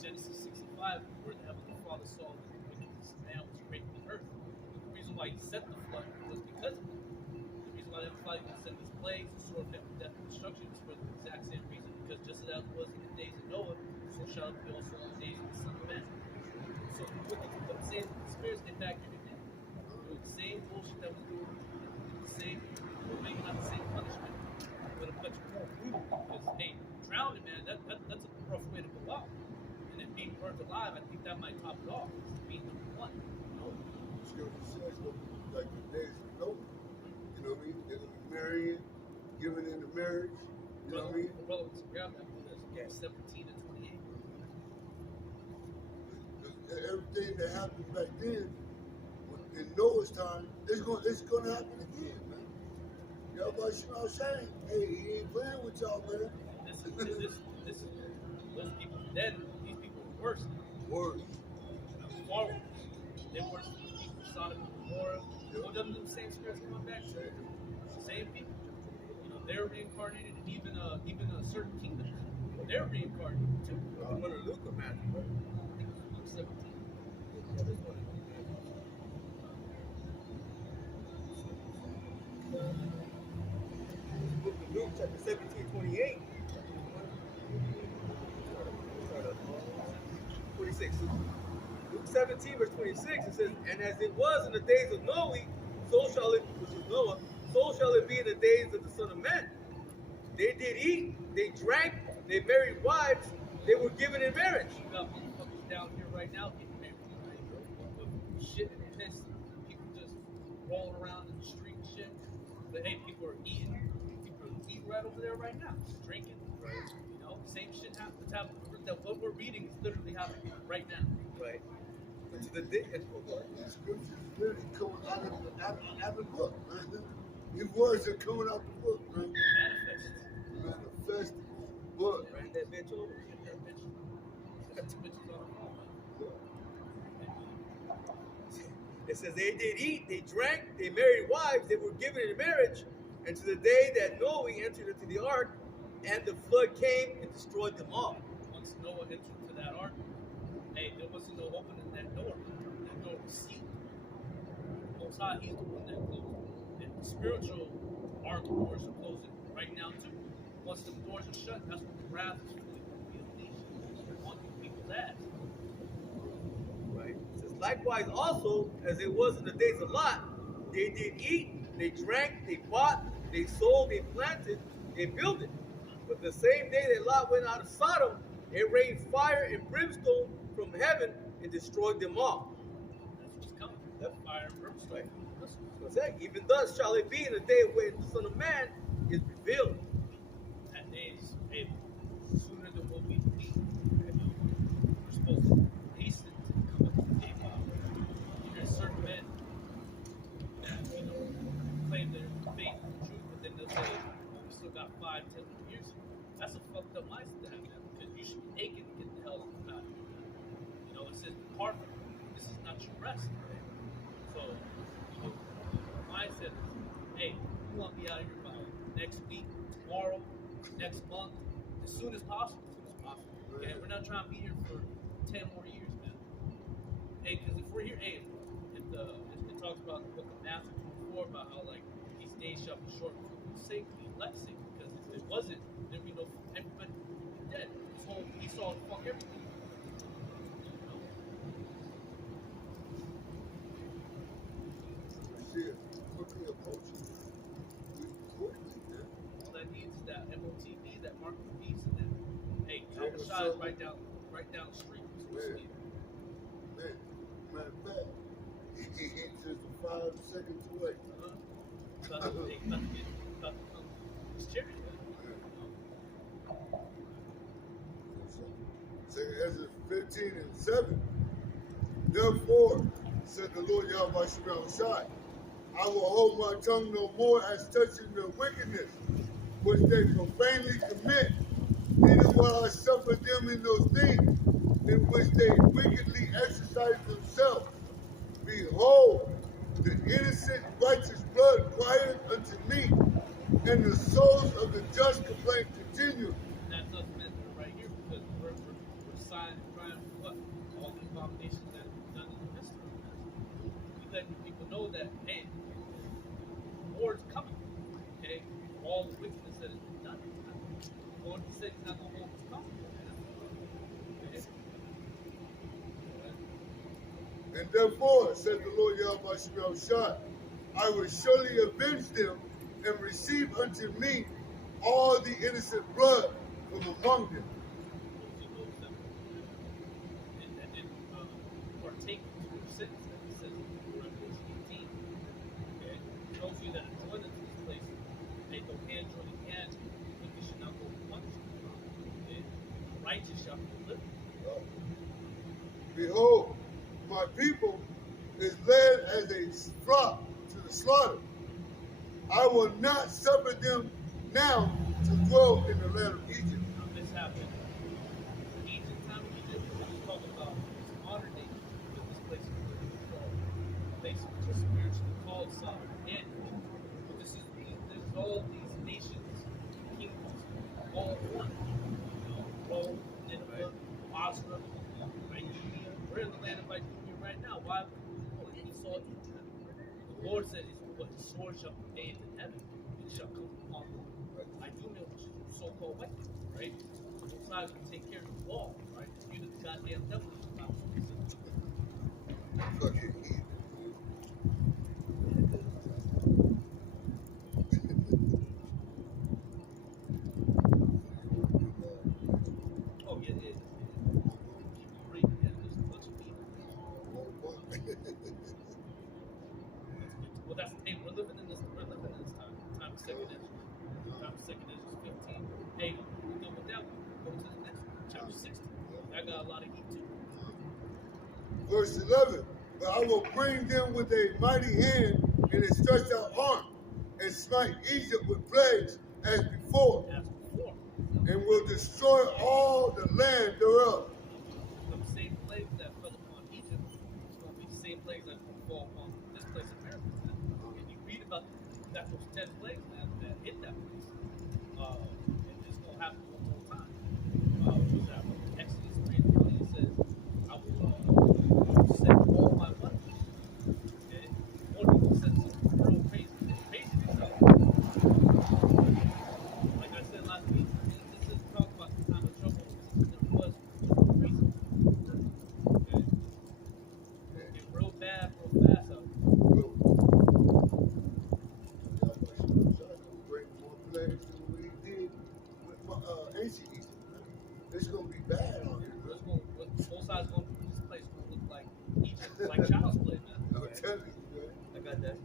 Genesis 65, where the Heavenly Father saw that the wickedness of man was great in the earth. The reason why he set the flood was because of it. The reason why the Heavenly Father sent these plagues, the sword, famine, death, and destruction is for the exact same reason. Because just as it was in the days of Noah, so shall it be also in the days of the Son of Man. So the same spirits they back here today. Doing the same bullshit that was doing, the same, maybe not the same punishment, but a much more brutal. Because hey, drowning, man, that's a rough way to go out. And then being burnt alive, I think that might top it off. It's being number one. You know? Scripture says it's gonna be like the days of Noah. You know what I mean? They're gonna be marrying, giving into marriage. You know what I mean? Brother, let's grab that. There's 17 and 28. Everything that happened back then, in Noah's time, it's gonna happen again, man. Y'all about you know what I'm saying? Hey, he ain't playing with y'all, man. This is those people dead. These people are worse. Word. Far worse. They're worse than the people of Sodom and Gomorrah. All them same spirits coming back. Same people. You know, they're reincarnated, and even certain kingdoms, they're reincarnated too. I'm going to Luke or Matthew. I think it's Luke 17. Yeah, this one is Book of Luke, chapter 17:28. 26. Luke 17, verse 26, it says, and as it was in the days of Noah, so shall it, which is Noah, so shall it be in the days of the Son of Man. They did eat, they drank, they married wives, they were given in marriage. You got motherfuckers down here right now getting married, right? With shit and piss, people just rolling around in the street and shit. But hey, people are eating right over there right now, just drinking. Right. You know, same shit happens. That what we're reading is literally happening right now. Right. But to the day, The scriptures literally coming out of the book, man. These words are coming out the book, man. Manifested. Book. ran that bitch over. That bitch. Got two bitches on the phone, man. It says they did eat, they drank, they married wives, they were given in marriage, and to the day that Noah entered into the ark, and the flood came and destroyed them all. Once Noah entered into that ark, hey, there wasn't no opening that door. That door was sealed. Most High, he's the one that closed it. And the spiritual ark doors are closing right now too. Once the doors are shut, that's when the wrath is fully going to be unleashed on people's ass. Right. It says, likewise also, as it was in the days of Lot, they did eat, they drank, they bought, they sold, they planted, they builded. But the same day that Lot went out of Sodom, it rained fire and brimstone from heaven and destroyed them all. That's what's coming. Yep. Fire and brimstone. Right. That's what I'm saying. Even thus shall it be in the day when the Son of Man is revealed. That day is able sooner than what we believe. You know, we're supposed to hasten to come into the day of God. There's certain men that, you know, claim their faith and truth, but then they'll say, well, we still got 5, 10 more years. That's a fucked up mindset to have, man, because you should be aching to get the hell out of here. You know, it says, depart from me. This is not your rest. So, you know, the mindset is, hey, you want to be out of here by next week, tomorrow, next month, as soon as possible. Okay, we're not trying to be here for 10 more years, man. Hey, because if we're here, hey, it talks about in the book of Matthew 24 about how like these days shall be short for whose sake, the elect's sake. Because if it wasn't, then we know everybody would be dead. This whole Esau would fuck everything. You know? See it quickly approaching. Quickly, man. All that needs is that MOTV, that mark of the beast, and then hey, Al-Bashar is right down the street. So we see it. Man, matter of fact, he's just 5 seconds away. About to come his chariot. Second Ezra 15 and 7. Therefore, said the Lord Yahweh Shai, I will hold my tongue no more as touching their wickedness, which they profanely commit, neither will I suffer them in those things in which they wickedly exercise themselves. Behold, the innocent righteous blood crieth unto me, and the souls of the just complain continue. That's us men right here because we're trying to what? All the abominations that have done in the history. We letting people know that, hey, the Lord's coming. Okay? For all the wickedness that has been done. The Lord said he's not going to hold us accountable. Okay? And therefore, said the Lord Yahweh Shai, I will surely avenge them and receive unto me all the innocent blood from among them. Those that and then partake of your sins, that it says in Revelation 18. Okay? It shows you that join into this place. They go hand join in hand, wicked shall not go punished. Okay? The righteous shall be delivered. Behold, my people is led as a flock to the slaughter. I will not suffer them now to dwell in the land of Egypt. Now this happened in ancient time of Egypt. We're talking about this modern day Egypt, but this place is literally called a place which is spiritually called Sodom and Egypt. But this is all these nations, kingdoms, all one. You know, Rome, Nineveh, Basra, Nigeria. We're in the land of Nigeria right now. Why? Well, Esau did that. The Lord said, "What his sword shall be bathed in heaven, it shall come upon them." Idumea, which is so-called white people, right? Both sides will take care of the wall, right? You the goddamn devil is about to Fucking heathen. Oh, yeah, yeah. Keep on reading, yeah. There's a bunch of people. Well, that's, hey, we're living in this time. Time of second Ezra. Time of second Ezra 15. Hey, we're done with that one. Go to the next one. Chapter 16. I got a lot of heat too. Verse 11. But I will bring them with a mighty hand and a stretched out arm, and smite Egypt with plagues as before, As before. and will destroy all the land thereof. The same plagues that fell upon Egypt, it's going to be the same plagues that will fall upon this place in America. And you read about that those 10 plagues, man, that hit that place. And it's going to happen one more time. Was that Exodus 3:20? It says, I will set all my wonders. Okay? One people said something real crazy. Crazy stuff. Like I said last week, this is talk about the time of trouble there was for a reason. Okay? Get real bad, real fast out there. Bring more plagues than we did with ancient Egypt. It's gonna be bad on here, bro. Both sides going to this place going to look like Egypt, like child's play, man. I'm telling you, man. I got that.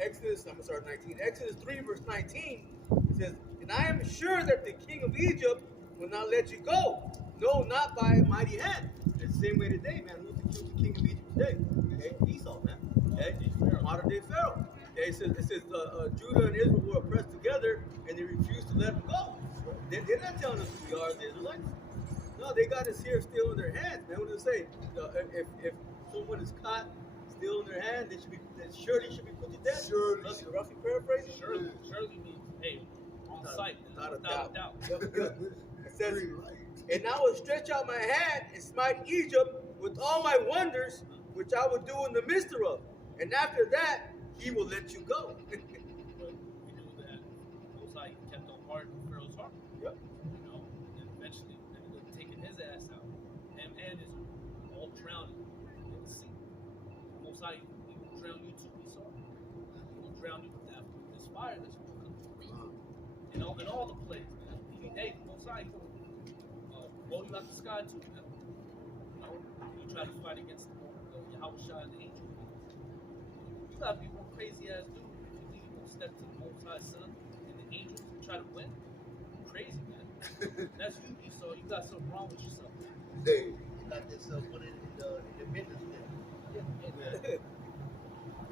Exodus, I'm going to start 19. Exodus 3, verse 19, it says, and I am sure that the king of Egypt will not let you go. No, not by a mighty hand. It's the same way today, man. Who's the king of Egypt today? Okay, Esau, man. Okay, modern day Pharaoh. Okay, it says Judah and Israel were oppressed together, and they refused to let them go. They're not telling us who we are, the Israelites. No, they got us here still in their hands, man. What do they say? If someone is caught still in their hands, they surely should be put to death. Surely. Roughly paraphrasing. Surely means, hey, on site, man, without a doubt. Yep. It says, Green light. and I will stretch out my hand and smite Egypt with all my wonders, which I will do in the midst thereof. And after that, he will let you go. But we knew that Mosai kept on hardening Pharaoh's heart. Yep. You know, and eventually ended up taking his ass out. Him and Israel all drowning in the sea. Mosai, he will drown you too, Esau. He will drown you with that, with this fire that's going to come through. And all the plagues, man. Hey, Mosai, blow you out the sky too, man. You know, you try to fight against the Yahushua and the angel. You gotta be one crazy ass dude if you think you're gonna step to the Most High Son and the angels and try to win. Crazy, man. That's you, Esau. You got something wrong with yourself. Hey, You got this one in the Independence Day.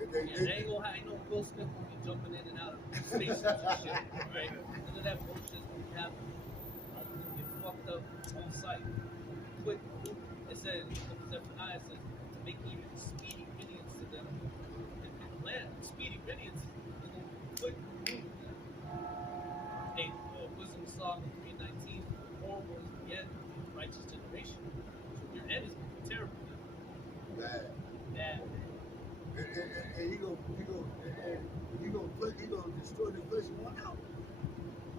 Ain't no Will Smith gonna be jumping in and out of spaceships and shit, right? None of that bullshit's gonna be happening. Right? You're gonna get fucked up on sight. Quick. It says, Zephaniah says, to make even speedy obedience to them in the land. Speedy obedience is gonna be quick move. Hey, Wisdom of Solomon 3:19, war was the end of the righteous generation. So your end is gonna be terrible. bad. Bad. And he gonna destroy the place in 1 hour.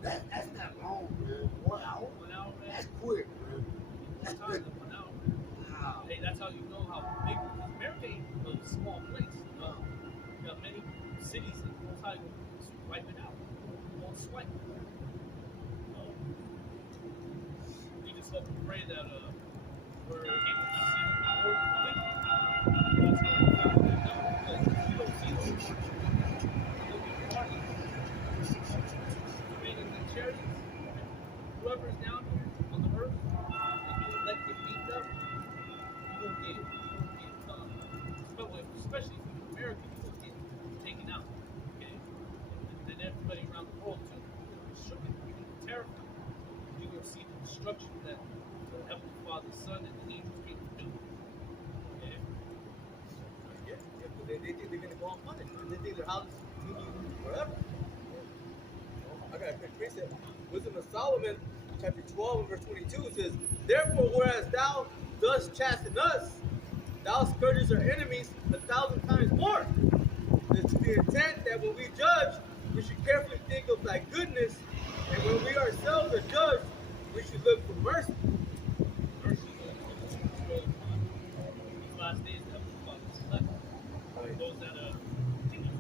That's not long, man. 1 hour. 1 hour, man. That's quick, man. That's time in 1 hour. Wow. Hey, that's how you know how big America ain't a small place. You got many cities that Most High will wipe it out. Won't swipe. We just hope and pray that we're able to see the reward of the wicked. That's how we found that out, because you don't see those rewards. Look at your heart. Remain in the charities. Whoever is down here on the earth, and you let get beat up, you won't get especially if you're American, you will get taken out. Okay? And then everybody around the world too. You're gonna be shook, you're gonna be terrified. You're gonna see the destruction that the Heavenly Father, Son, and the angels came to do. Okay? Yeah, but they think they're going to go unpunished. They think their houses continue forever. I got a quick precept. Wisdom of Solomon, chapter 12 and verse 22, it says, therefore, whereas thou dost chasten us, thou scourges our enemies 1,000 times more. It's to the intent that when we judge, we should carefully think of thy goodness, and when we ourselves are judged, we should look for mercy. Mercy is control upon these last days that we're about to select. Those that think of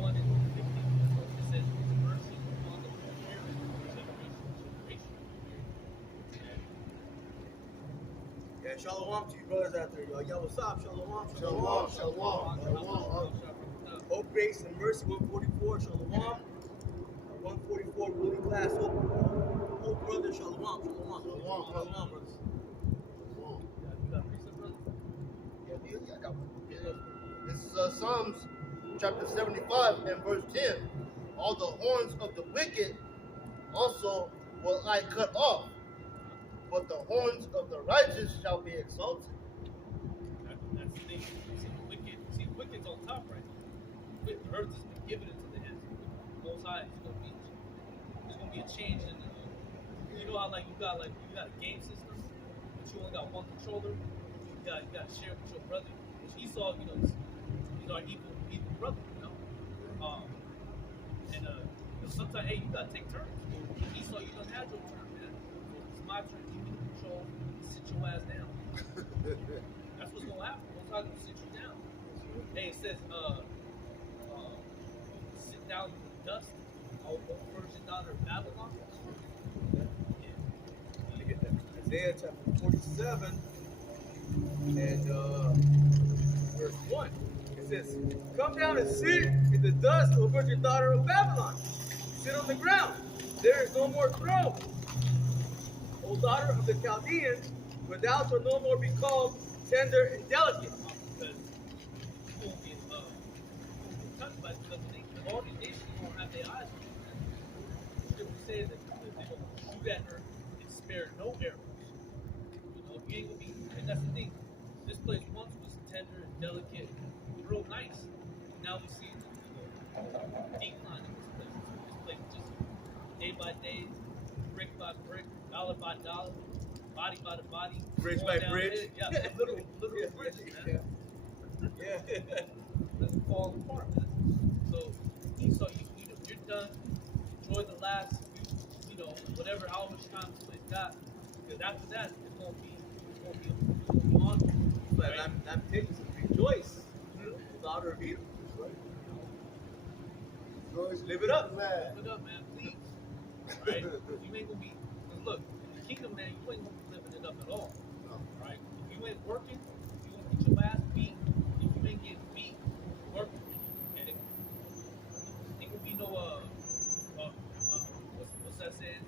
1 and 50, it says mercy upon the parents, generation to generation. Yeah, shalom to you brothers out there. Y'all, what's up? Shalom, Shalom, shalom, shalom. Hope, grace, and mercy. 144, shalom. 144, ruling class. Hope, brother, shalom, shalom. Shalom, brothers. This is Psalms chapter 75 and verse 10. All the horns of the wicked also will I cut off, but the horns of the righteous shall be exalted. That's the thing. See, the wicked's on top right now. The earth has been given into the hands of the Most High. There's gonna be a change in the. You know how you got a game system, but you only got one controller. You got to share with your brother. Which Esau, he's our evil brother, And sometimes, hey, you gotta take turns. Esau, you don't have your turn, man. It's my turn. You can control. Sit your ass down. That's what's gonna happen. Most High gonna sit you down. Hey, it says, sit down in the dust. I'll virgin daughter of Babylon. Look at that. Isaiah chapter 47 and verse 1. It says, come down and sit in the dust, O virgin daughter of Babylon. Sit on the ground. There is no more throne. O daughter of the Chaldeans, where thou shalt no more be called tender and delicate. Because you won't be touched by it because all these nations won't have their eyes on you. The scripture says that they're going to shoot at her and spare no arrows. You ain't going to be, and that's the thing. This place once was tender and delicate, real nice. Now we see decline in this place. This place is just day by day, brick by brick, dollar by dollar, body by the body, Bridge going by down bridge. it. Yeah, literal bridges, man. Yeah. That's falling apart, man. So Esau, you're done. Enjoy the last, whatever how much time it got, because after that it's gonna be on. But I'm taking some rejoice, daughter of Edom. Live it up. Live it up, man, please. Right? You ain't gonna be. Cause look, in the kingdom, man, you ain't gonna be living it up at all. Right? If you ain't working, if you wanna get your ass beat. If you ain't getting beat, working, and it ain't gonna be no what's that saying?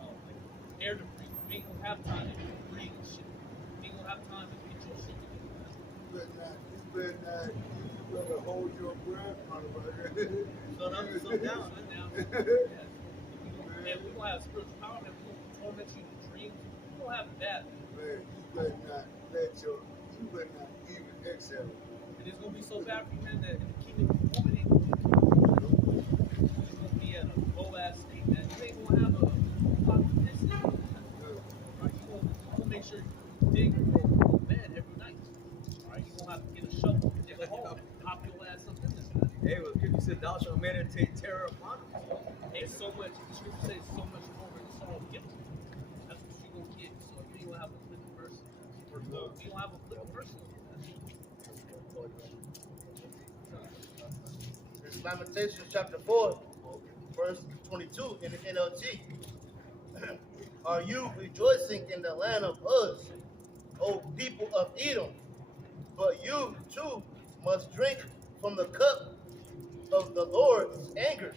Like air to breathe. You ain't gonna have time to breathe and shit. You ain't gonna have time to get your shit together. You better hold your breath, motherfucker. Sun up and sun down, sun down. Yeah. And we gonna have spiritual power, and we gonna torment you in dreams. We gonna have that. Man, you better not even exhale. And it's gonna be so bad for you, man, that in the kingdom of woman ain't gonna be. You're gonna be at a low ass state, man. You ain't gonna have a optimistic. Right? You gonna make sure you dig for bed every night. Alright, you gonna have to get a shovel and dig a hole and hop your ass up in this, man. Hey, well, you said thou shalt meditate terror upon them. It's so much, the scripture says so much more than sorrow guilt. That's what you're gonna get. So you ain't gonna have a flipping person. You don't have a flipping person. This is Lamentations chapter 4, verse 22 in the NLT. Are you rejoicing in the land of Uz, O people of Edom? But you too must drink from the cup of the Lord's anger.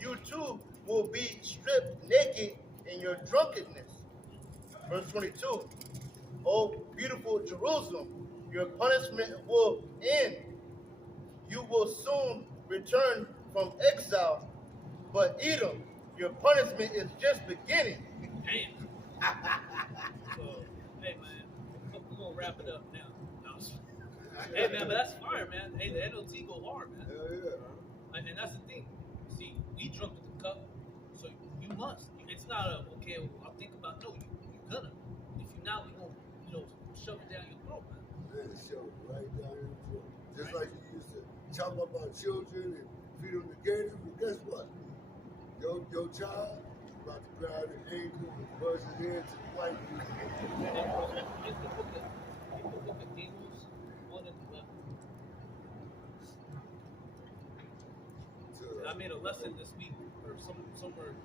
You too will be stripped naked in your drunkenness. Verse 22. O beautiful Jerusalem, your punishment will end. You will soon return from exile. But Edom, your punishment is just beginning. Damn. So, hey man, we're gonna wrap it up now. Hey man, but that's fire, man. Hey, the NLT go hard, man. Hell yeah. And that's the thing. See, we drunk with the cup, so you must. It's not a okay. Well, I'll think about. No, you're gonna. If you're not, we gonna shove it down your throat, man. Man, show right down your throat. Just like you used to talk about children and feed them the gator, well, guess what? Your child about to grab an ankle and buzz his head to the white people. It's the book of Amos 1 and 11. And I made a lesson this week, or somewhere, sometime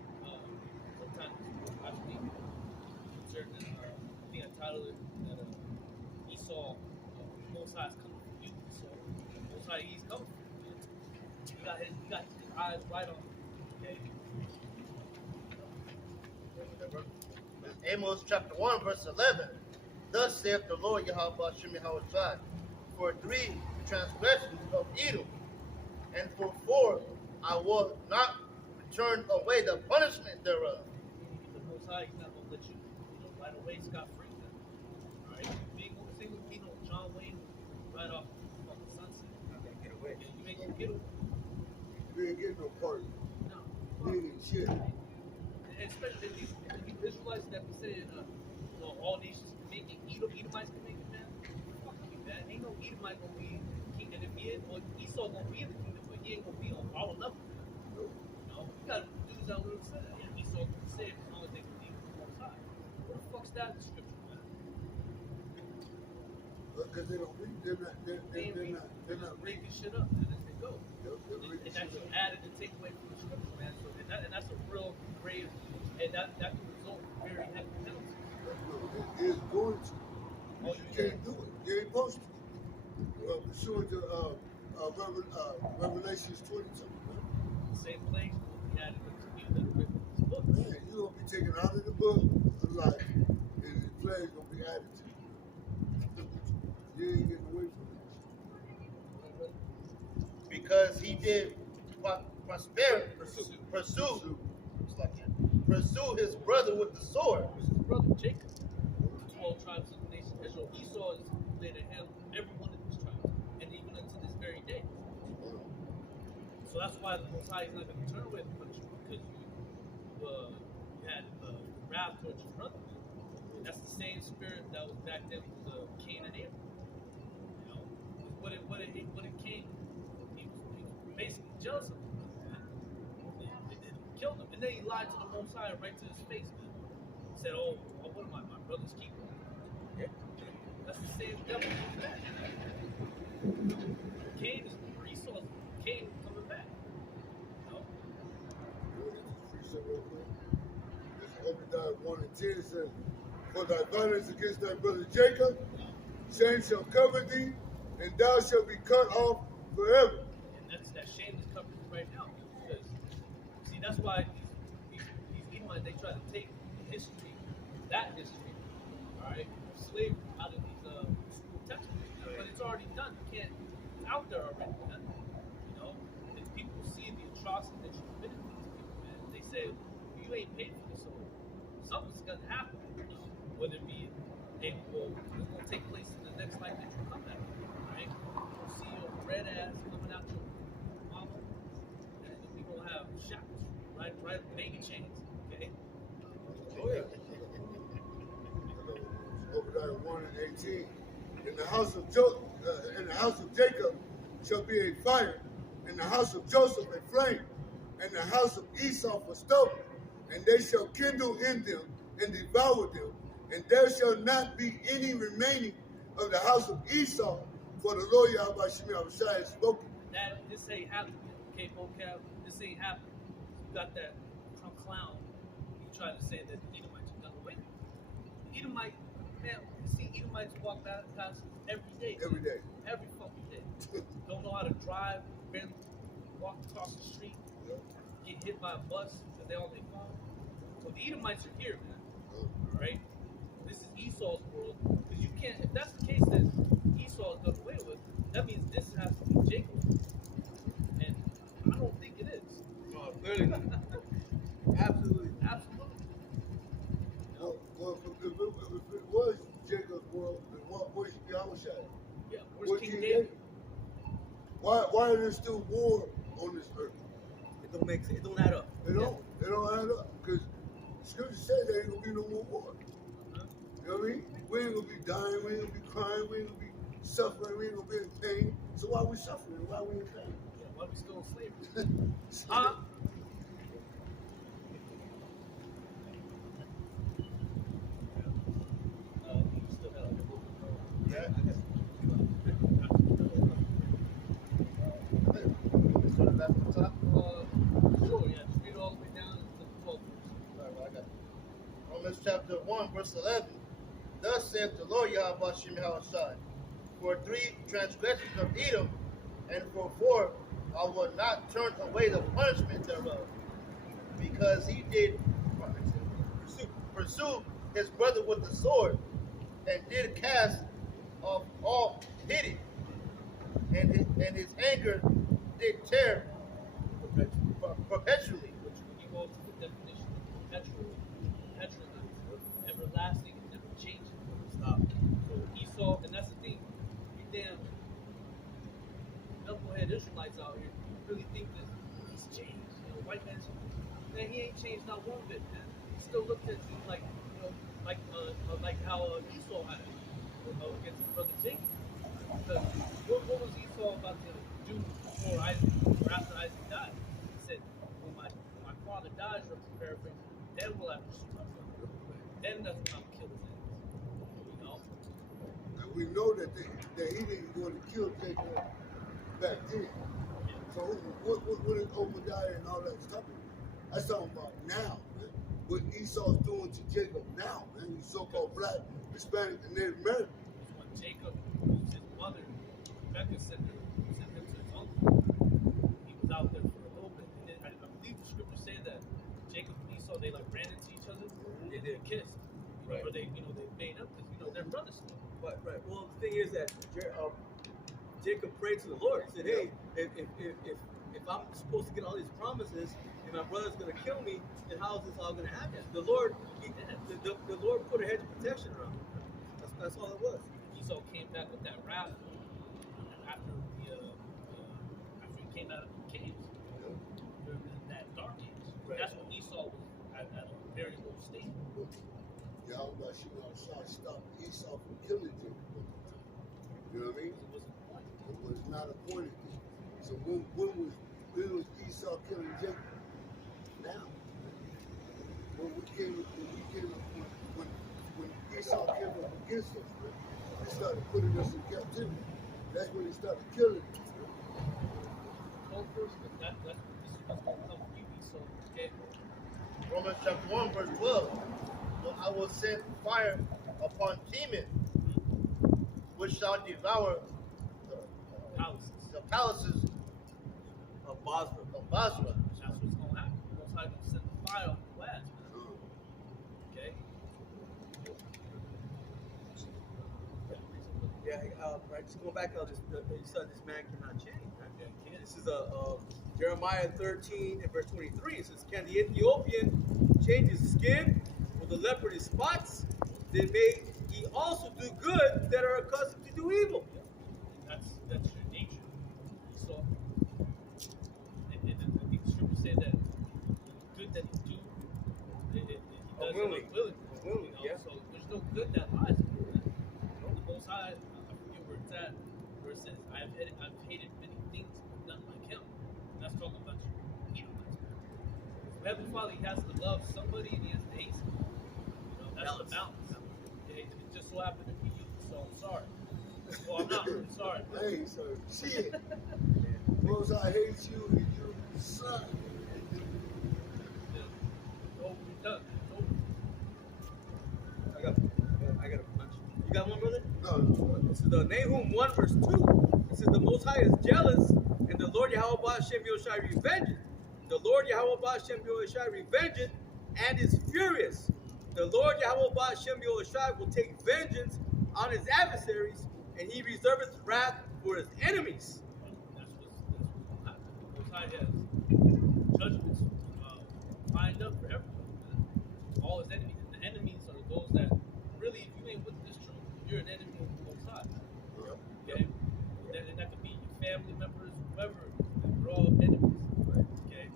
last week, concerning, I think I titled it that Esau, Most High is coming for you. So Most High, he's coming for you. He got his eyes right on him. Okay. Amos chapter 1, verse 11. Thus saith the Lord Yahweh Shem Yahweh, for 3 transgressions of Edom, and for 4 I will not return away the punishment thereof. The Most High, he's not going to let you, right away scot free. All right? You ain't going to sing with John Wayne right off the sunset. Get away. You ain't going to get away. You ain't getting no party. No. You ain't shit. And especially these Israelites that be saying, all nations can make it, Edomites can make it, man. Fuck you, man. Ain't no Edomite gonna be king, and if he is, or Esau gonna be in the kingdom, but he ain't gonna be on our level. You know, we gotta do this out what it said. Yeah, Esau can be saved as long as they believe in the Most High. What the fuck's that in the scripture, man? Because they don't read. They're not reading. Making shit up, man, as they go. They're reading And that's shit up. added and take away from the scripture, man. So, and that's a real grave, and that can result in very heavy penalties. It is going to. You can't do it. You ain't supposed to. Pursuant to Revelations 22. The same place will be added to you that are written in this book. Man, you're going to be taken out of the book of life, and the plague's going to be added to you. You ain't getting away from it. Because he did prosperity, pursue his brother with the sword. It was his brother Jacob, 12 tribes of the nation of Israel. Esau is laid to him every one of these tribes, and even unto this very day. So that's why the Most High is not going to turn away the punishment, because you had wrath towards your brothers. And that's the same spirit that was back then with Cain and Abel. You know, what it came, he was basically jealous of him. They killed him, and then he lied to the Most High right to his face, man. He said, "Oh, what am I, my brother's keeper?" Yeah. That's the same devil. Cain is Esau's Cain coming back. You know? This Obadiah 1 and 10 says, for thy violence against thy brother Jacob, shame shall cover thee, and thou shalt be cut off forever. And that shame is covering right now. Because, see, that's why these Edomites, they try to take history, that history, all right, slavery out of these school textbooks. But it's already done. You can't, it's out there already, man. You know, and people see the atrocity that you committed to these people, man. They say, you ain't paid for this, so something's gonna happen. You know, whether it be, it's gonna take place in the next life that you come back, right? You'll see your red ass coming out your mama, and then we're gonna have shackles, right, baby chains, okay? Oh, yeah. Obadiah 1 and 18. In the house of Jacob shall be a fire, in the house of Joseph a flame, and the house of Esau for stubble, and they shall kindle in them and devour them, and there shall not be any remaining of the house of Esau, for the Lord Yahweh Shemaiah has spoken. This ain't happening, okay, vocab? This ain't happening. You got that clown. You try to say that the Edomites are done away. The Edomite, man, you see Edomites walk past us every day. Every day. Every fucking day. Don't know how to drive, barely walk across the street, get hit by a bus because they on their phone. So the Edomites are here, man. Alright? This is Esau's world. Because you can't, if that's the case that Esau is done away with, that means this has to be Jacob. And I don't think it is. No, clearly not. Absolutely. Absolutely. Well, if it was Jacob's world, then where's Yahushua? Yeah, where's King David? David? Why is there still war on this earth? It don't make sense. It don't add up. They don't add up. Because the scripture said there ain't gonna be no more war. Huh? You know what I mean? We ain't gonna be dying, we ain't gonna be crying, we ain't gonna be suffering, we ain't gonna be in pain. So why we suffering? Why we in pain? Yeah, Why are we still in slavery? Huh? You still have like a little bit Yeah. of Let's start back from the top. sure, yeah, just read all the way down to the 12th verse. All right, I got it. Romans chapter 1, verse 11. Thus saith the Lord Yahweh Shem Yahushai, for 3 transgressions of Edom, and for 4 I will not turn away the punishment thereof, because he did pursue his brother with the sword, and did cast off all pity, and his anger did tear perpetually. Which, when you go to the definition of perpetual, everlasting and never changing. Stop. So Esau, and that's the thing, you damn knucklehead Israelites out here really think that he's changed. You know, white man's, man, he ain't changed not one bit, man. He still looks at you like, you know, like how Esau had against his brother Jacob. Because what was Esau about to do before Isaac, or after Isaac died? He said, when my father dies, or paraphrase, then we'll have to shoot my son. Then that's when I'll kill his enemies. You know? And we know that he didn't go to kill Jacob back then. So what is Obadiah and all that stuff? That's talking about now, man. What Esau's doing to Jacob now, man. These so-called black, Hispanic, and Native American. When Jacob lose his mother, Rebecca sent him to his uncle. He was out there for a little bit. And then I believe the scriptures say that Jacob and Esau, they like ran into each other and they kissed. Right. Or they made up because, they're brothers still. Right. Well, the thing is that Jacob prayed to the Lord. He said, "Hey, if I'm supposed to get all these promises and my brother's going to kill me, then how is this all going to happen?" The Lord, the Lord put a hedge of protection around him. That's all it was. Esau came back with that wrath after he came out of the caves during that dark age. Right. That's when Esau was at a very low state. Yahweh Shemashah stopped Esau from killing Jacob. You know what I mean? It wasn't a point. It was not appointed. So when was Esau killing Jacob? Now. When Esau came up against us, man, he started putting us in captivity. That's when he started killing us. Well, first, this is what's going to come from you, Esau. Okay? Romans chapter 1, verse 12. So I will send fire upon Teman, which shall devour the palaces Of Basra. of Basra. That's what's going to happen. Most High going to send the fire on the lads, man. Okay? Yeah, right. Just going back to this, you said this man cannot change. Right? Yeah, This is Jeremiah 13 and verse 23. It says, "Can the Ethiopian change his skin, or the leopard his spots? Then may he also do good that are accustomed to do evil." That's your nature. So, and I think the scripture said that the good that he does it Unwilling. unwilling. Unwilling, yeah. So there's no good that lies in it. The Most High, I forget where it's at, where it says, I've hated many things, but none like him. And that's talking about you. Heavenly Father, he has to love somebody and he has to hate somebody. That's the balance. It just so happened to be you, so I'm sorry. Well, I'm not really sorry. Hey, so shit. Most I hate you and you son. It's over and done. It's over. I got a bunch. You got one, brother? No. This is the Nahum 1 verse 2. It says, "The Most High is jealous, and the Lord Yahweh Hashem Yoshai revengeth. The Lord Yahweh Hashem Yoshai revengeth and is furious. The Lord Yahweh Hashem Yoshai will take vengeance on his adversaries, and he reserveth wrath for his enemies." That's what's going to happen. The Most High has judgments lined up for everyone. All his enemies. And the enemies are those that really, if you ain't with this truth, you're an enemy of the Most High. Okay? And that could be your family members, whoever. We're all enemies. Okay?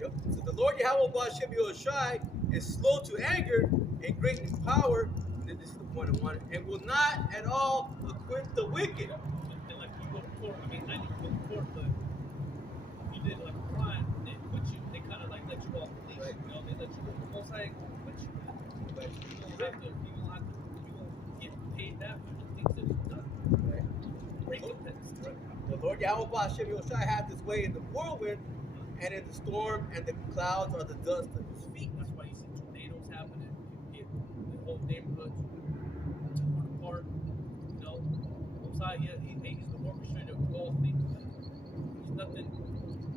Yep. So the Lord Yahweh Hashem Yoshai is slow to anger and great in power. And this is the point I wanted. And will not at all acquit the wicked. And like you go to court, I didn't go to court, but did like a crime, they quit you. They kind of like let you off the leash. Right. You know, they let you go. The Most High ain't gonna quit you, man. Right. You gonna get paid back for the things that you've done. Right. Break repentance. The Lord Yahweh Hashem Yoshai has his way in the whirlwind and in the storm, and the clouds are the dust of his feet. That's why you see tornadoes happening. You get the whole neighborhood torn apart. You know, Most High, yeah, he's the orchestrator of all things. There's nothing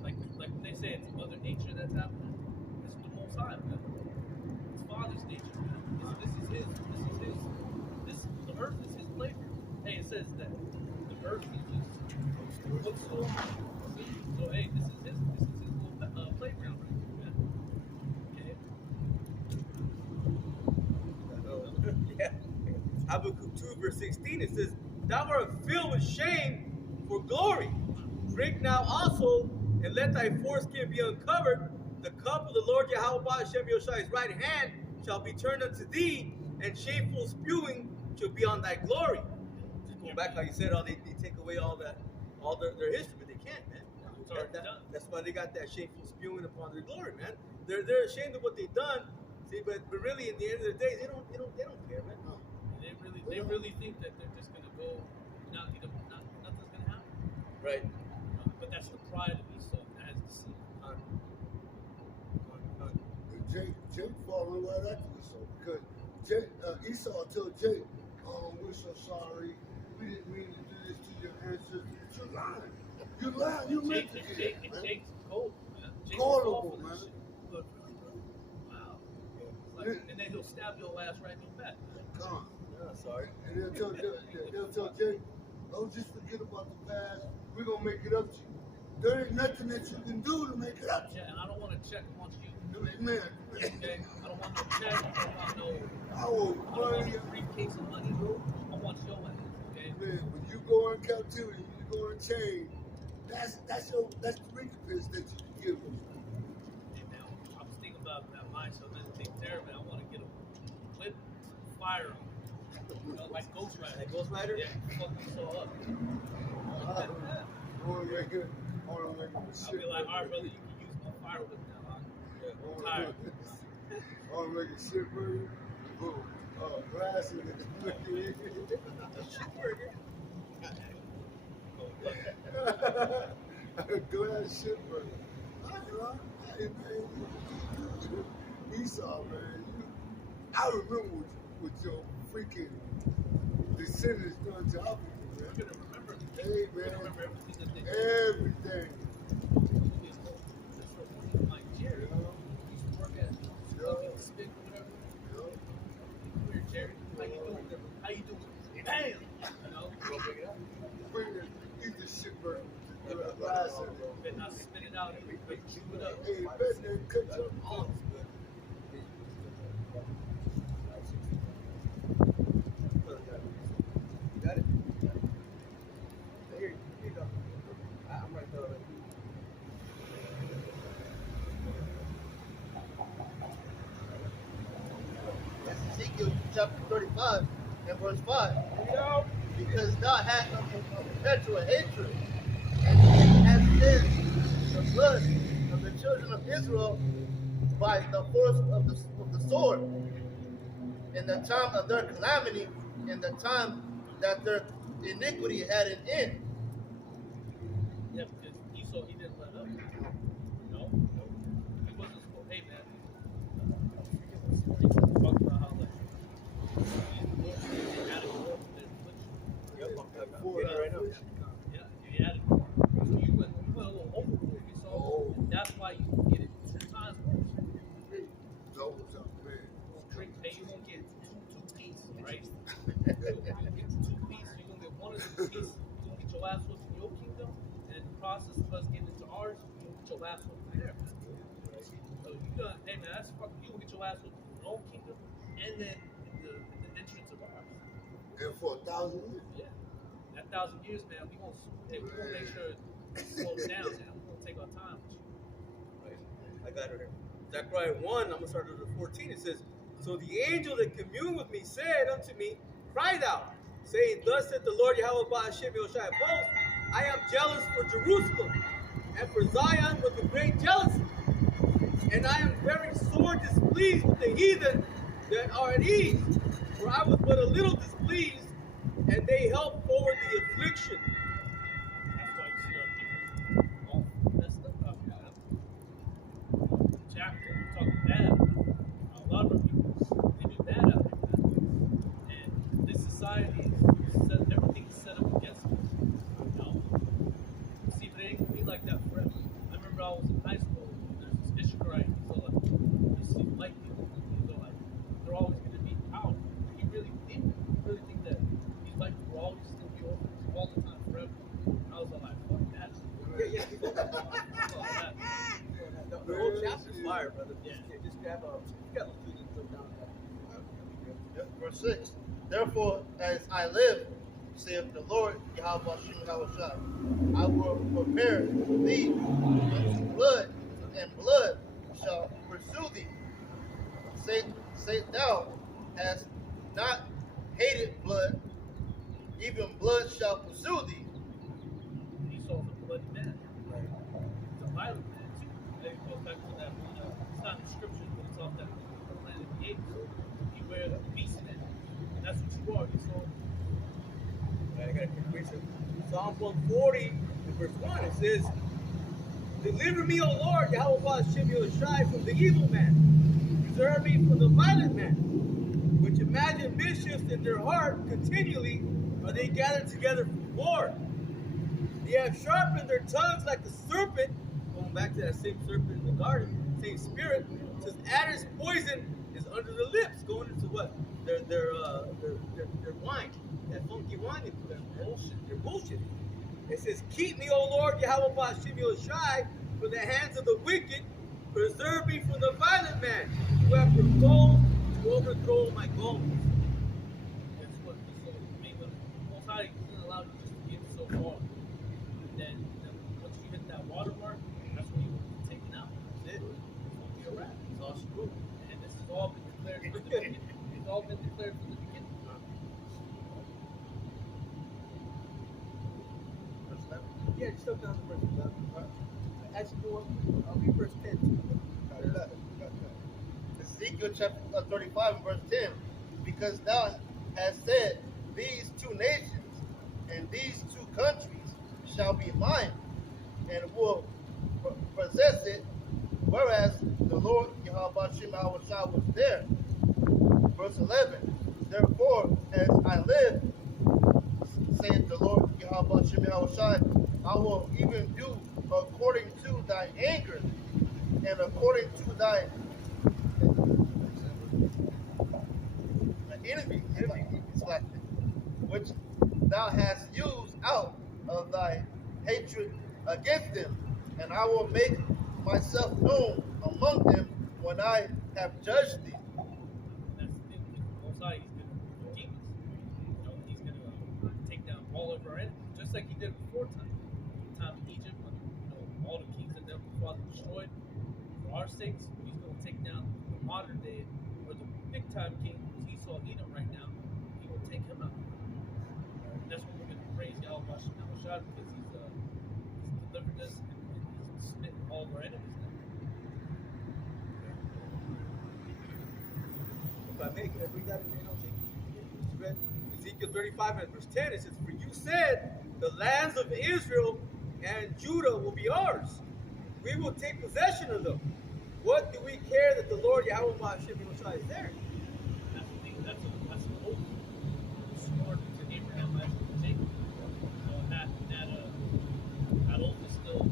like when they say it's Mother Nature that's happening. It's the Most High, man. It's Father's nature, man. This is his. The earth is his playground. Hey, it says that the earth is his footstool. So hey, this is his little playground right here, man. Okay. Yeah. Habakkuk 2, verse 16, it says, Thou art filled with shame for glory. Drink now also, and let thy foreskin be uncovered. The cup of the Lord Yahweh Hashem Yoshai's right hand shall be turned unto thee, and shameful spewing shall be on thy glory. Just going back how you said, they take away all their history, but they can't, man. It's already done. That's why they got that shameful spewing upon their glory, man. They're ashamed of what they've done. See, but really, in the end of the day, they don't care, man. No. They really think that they're just gonna go, nothing's gonna happen. Right. But that's the pride of Esau, as the seed. Jake falling right after Esau because Esau told Jake, "Oh, we're so sorry. We didn't mean to do this to your ancestors. You're lying. You're lying. You meant to do it, man." Jake's cold, man. Jake's Horrible, awful, man. shit. Look, wow. Like, and then he'll stab your ass right in the back. Come on. Yeah, sorry. And they'll tell Jake, "Oh, just forget about the past. We're gonna make it up to you. There ain't nothing that you can do to make it up to you." Yeah, and I don't want to check amongst you. Man, Okay? I don't want no check. I don't want no. I will I don't want money. no briefcase of money, bro. I want your ass. Okay? Man, when you go in captivity, you go in chain. That's the recompense that you can give them. And now I was thinking about that mind, so then take care of it. I want to get a whip, fire him. You know, like Ghost Rider. Like Ghost Rider? Yeah, fuck me so up. I want to make it. I want to make it a I'll shit. be like, all right, brother, you can use my fire whip now. I'm tired. I want to make a shit burger. Boom. Glass in it. Glass shit burger. Hey, man. Esau, man. I remember what your freaking descendants done to our people, You're man. gonna remember. Hey, You're gonna man. remember everything that they did. Everything. Like Jerry, used to work at fucking Stick or whatever. Come here, Jerry. How you doing? How you doing? Bam! You know, go pick it up. Bring it. Eat the shit burger. Glass in it. Better not spit it out. But chew it up. Hey, bet they cut your Oh, You got it? Here you go. I'm right there. That's Ezekiel chapter 35 and verse 5. Because thou hast a perpetual hatred, and hast shed the blood of the children of Israel by the force of the sword, in the time of their calamity, in the time that their iniquity had an end. yeah, because Esau, he didn't let up. No. He wasn't supposed. Hey, man. He talked about how, like, they added more to their affliction. Yep, I'm getting it right now. Yeah, you added more. So you went a little overboard, Esau. Oh. And that's why you get it 2 times worse. Double up, man. Drink, hey, you're gonna get two pieces, right? You're gonna get 2 pieces. You're gonna get one of the pieces. You're gonna get your ass whooped in your kingdom, and in the process of us getting into ours, you're gonna get your ass whooped there. So you gonna, hey man, that's fucking. You gonna get your ass whooped in your own kingdom, and then in the entrance of ours. And for 1,000 years. Yeah, that 1,000 years, man. We gonna make sure it slows down, man. We gonna take our time with you. I got it here. Zechariah 1, I'm going to start at verse 14. It says, So the angel that communed with me said unto me, Cry thou, saying, Thus saith the Lord Yahweh Hashem Yoshai of hosts, I am jealous for Jerusalem, and for Zion with a great jealousy. And I am very sore displeased with the heathen that are at ease, for I was but a little displeased, and they helped forward the affliction. That's why you see our people all messed up out here. Chapter, we're talking bad. A lot of our people, they do bad out here, man. And this society is set, everything's set up against us. You know? See, but it ain't gonna be like that forever. I remember I was in high school, there's this Ishmaelite, so like, these white people, so like, they're always gonna be out. He really think that these white people will always still be over all the time, forever. I was all like, fuck that. Yeah. Fuck that. The whole chapter's fire, brother. Yeah. Just grab those two and put down. Yep, verse 6. Therefore, as I live, saith the Lord, Yahweh Hashem Yahushua, I will prepare thee unto blood, and blood shall pursue thee. Say thou hast not hated blood, even blood shall pursue thee. Esau's a bloody man. He's a violent man too. And it goes back to that one, it's not in the scriptures, but it's off that planet of the apes. Beware of the beast man. And that's what you are, Esau. I got a quick question. Psalm 140, and verse 1, it says, Deliver me, O Lord, Yahweh Hashem Yahushai, from the evil man. Preserve me from the violent man, which imagine mischiefs in their heart continually, are they gathered together for war. They have sharpened their tongues like the serpent, going back to that same serpent in the garden, same spirit, says adder's poison is under the lips, going into what? Their wine, that funky wine they put in. They're bullshit. It says, Keep me, O Lord, Yahweh Hashem Yahushai, from the hands of the wicked, preserve me from the violent man, who have proposed to overthrow my goals. That's what Esau made them. Most High doesn't allow you just to get so far. And then once you hit that watermark, that's when you will be taken out. That's it. It's going to be a wrap. It's all screwed. And this has all been declared from the beginning. It's all been declared from the beginning. Verse 11. Yeah, just look down to verse 11. Actually, I'll read verse 10 too. Ezekiel chapter 35 and verse 10. Because thou hast said, These two nations and these two countries shall be mine, and will possess it, whereas the Lord Yahweh Hashem Yahushua was there. Verse 11. Therefore, as I live, saith the Lord Yahweh Hashem Yahushua, I will even do according to thy anger, and according to thy enemy, which thou hast used out of thy hatred against them, and I will make myself known among them when I have judged thee. That's the thing. Most High, he's going to redeem us. You know, he's going to take down all of our enemies, just like he did before time. Time in Egypt, when all the kings that their father destroyed. For our sakes, he's going to take down the modern day, or the big time king, who's Esau Edom right now. He will take him out. And that's when we're going to praise Yahweh Hashem Yahushua, because he's delivered us and he's smitten all of our enemies now. If I may, can I bring that in NLT? It's read Ezekiel 35 and verse 10. It says, For you said, the lands of Israel and Judah will be ours. We will take possession of them. What do we care that the Lord Yahweh Hashem Yahushua is there? That's the thing. That's an oath sworn to Abraham, Isaac, and Jacob. So that oath is still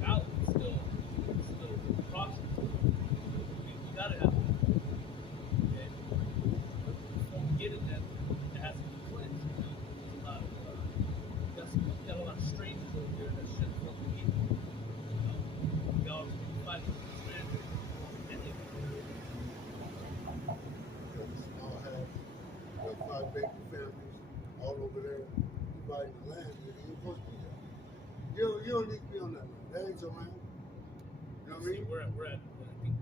valid. It's still process. We gotta have it. Okay? Before we get it, then it has to be cleansed. There's a lot of we got a lot of strangers over there that shouldn't fucking be. We always fight with strangers. I'll have 5 baby families all over there dividing the land. You ain't supposed to be there. You don't need to be on that land. That ain't your land. You know what I See, mean? we're at I think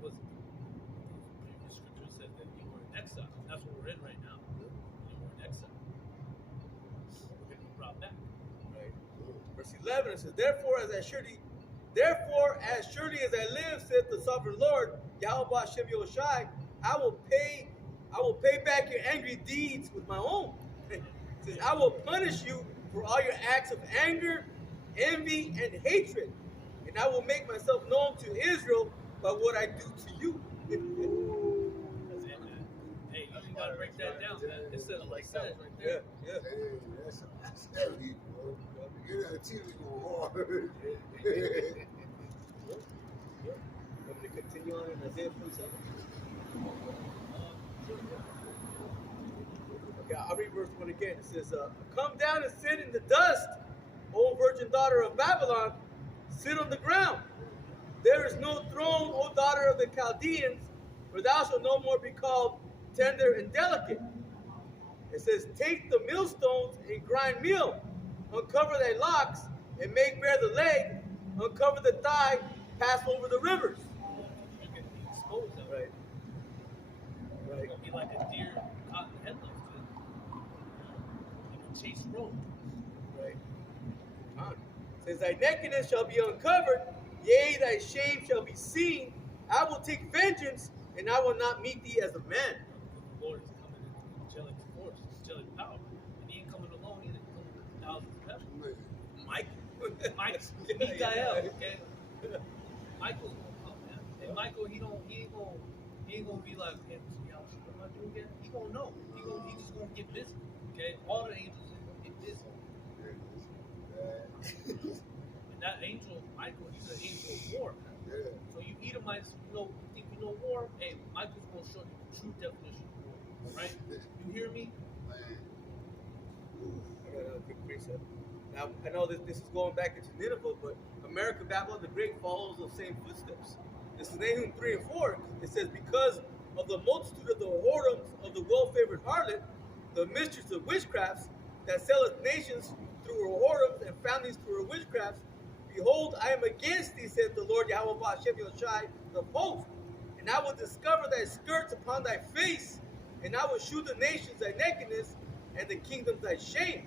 was the scripture said that you were in exile. That's what we're in right now. You were in exile. We're gonna be brought back. Right. Verse 11, it says, Therefore, as I surely Therefore, as surely as I live, saith the sovereign Lord, Yahweh Hashem Yoshai, I will pay back your angry deeds with my own. It says, I will punish you for all your acts of anger, envy, and hatred, and I will make myself known to Israel by what I do to you. That's it, man. Hey, you gotta break that down, man. It says like that right Yeah, there. yeah. Hey, that's heavy, bro. You know, TV go hard. Want me to continue on in Isaiah 47? Okay, I'll read verse 1 again. It says, come down and sit in the dust, O virgin daughter of Babylon. Sit on the ground. There is no throne, O daughter of the Chaldeans, for thou shalt no more be called tender and delicate. It says, take the millstones and grind meal. Uncover thy locks and make bare the leg. Uncover the thigh, pass over the rivers. You can be exposed of it. Right. It's gonna be like a deer caught in the headlights, man. You can chase road. Right. It says, thy nakedness shall be uncovered, yea, thy shame shall be seen. I will take vengeance, and I will not meet thee as a man. The Lord is coming in angelic force, angelic power. And he ain't coming alone, he's coming with thousands of heaven. Man, Mike's Mikael, okay? Michael's gonna come, man. And Michael, he ain't gonna be like, hey, what am I doing again? He gonna know. He just gonna get busy. Okay? All the angels are gonna get busy. And that angel, Michael, he's an angel of war, man. yeah. So you Edomites, you think you know war? Hey, Michael's gonna show you the true definition of war. Right? You hear me? Man. I got another quick precept. Now, I know this is going back into Nineveh, but America, Babylon the Great follows the same footsteps. This is Nahum 3 and 4. It says, because of the multitude of the whoredoms of the well-favored harlot, the mistress of witchcrafts, that selleth nations through her whoredoms and families through her witchcrafts, behold, I am against thee, saith the Lord Yahweh Hashem Yoshai, the host, and I will discover thy skirts upon thy face, and I will shew the nations thy nakedness, and the kingdoms thy shame.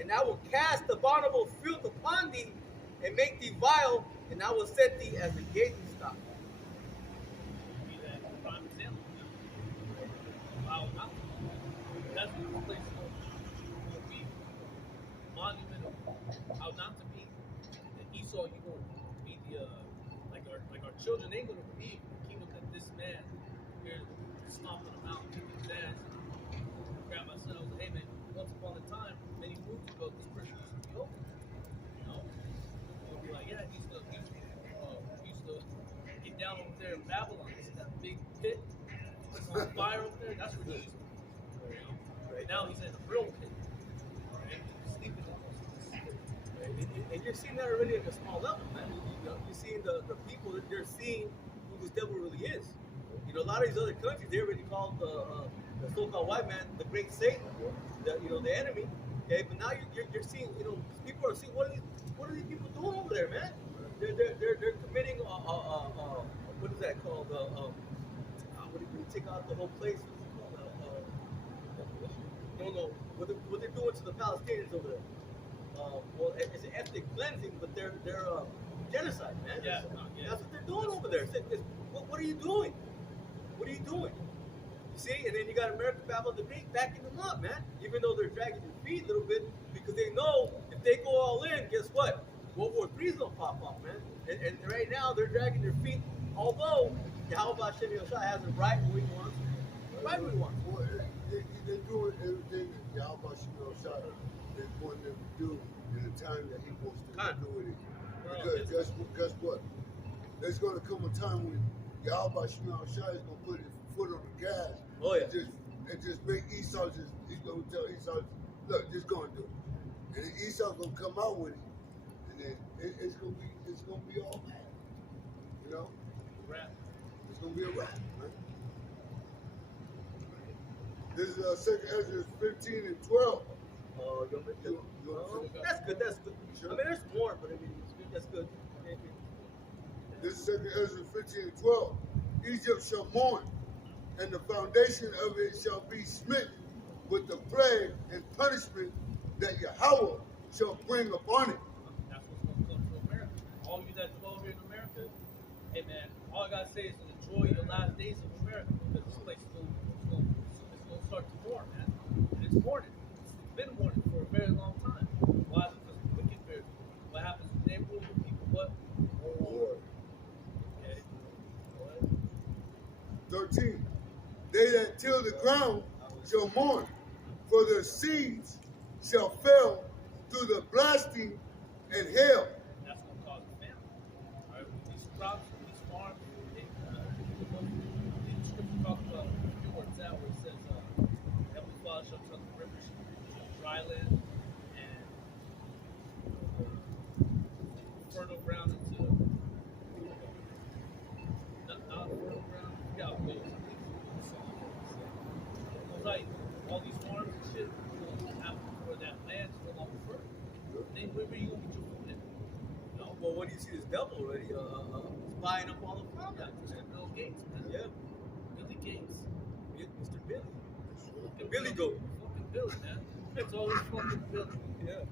And I will cast abominable filth upon thee, and make thee vile, and I will set thee as a gazing stock. Be that prime example. Wow, mountain. That's what this place will be. Monument of how not to be. And Esau, you going to be the like our children ain't going to be the kingdom that this man here stomping them out, kicking his ass. And grab my son. I was like, hey man, once upon a time, many moons ago, this person used to be open. You know, they'll be like, yeah, he used to get down over there in Babylon. This is that big pit. It's on fire over there. That's where he used to be. You know? Right now he's in a real pit. Right? Sleeping in And you're seeing that already at a small level, man. You're seeing the people that they're seeing who this devil really is. You know, a lot of these other countries, they already called the so-called white man the great Satan, the enemy. Okay, but now you're seeing, people are seeing what are these people doing over there, man? They're committing what is that called? What do you take out the whole place? No, what they're doing to the Palestinians over there. Well, it's an ethnic cleansing, but they're genocide, man. Yeah, That's what they're doing over there. What are you doing? What are you doing? You see, and then you got American Babylon the Great backing them up, man. Even though they're dragging their feet a little bit, because they know if they go all in, guess what? World War III is gonna pop up, man. And right now they're dragging their feet, although Yahweh Hashem Yoshai has it right where he wants, right where he wants. Well, they're doing everything that Yahweh Shai is wanting them to do in the time that he wants them to do it in. Because guess what? There's going to come a time when Yahweh Shai is going to put his foot on the gas. Oh, yeah. And just make Esau he's going to tell Esau, look, just go and do it. And then Esau's going to come out with it. And then it's going to be all bad. You know? rap. It's going to be a wrap, man. This is 2 Ezra 15 and 12. That's good. Sure. I mean, there's more, but I mean, that's good. This is 2 Ezra 15 and 12. Egypt shall mourn, and the foundation of it shall be smitten with the plague and punishment that Yahweh shall bring upon it. That's what's going to come to America. all you that dwell here in America, hey man, all I gotta say is enjoy your last days of America because this place is gonna start to mourn, man. And it's mourning. It's been mourning for a very long time. Why? Because the wicked bear. What happens when they rule? The people what? War. Okay. What? 13. They that till the ground shall mourn, for their seeds shall fail through the blasting and hail. That's going to cause a famine. All right, with these crops, with these farms, the scripture talks about where it's at, where it says, Heavenly Father shall turn the rivers to dry land and fertile ground into not fertile ground. Yeah, it goes like all these farms and shit, where that land's no longer fertile. Then where are you going to get your food in? No, well, what do you see this devil already? He's buying up all the farm Yeah, lands, Mr. man. Bill Gates, man. Yeah, Billy Gates. Mr. Billy. Fucking Billy Goat. Fucking Billy, man. It's always fucking Billy. Yeah.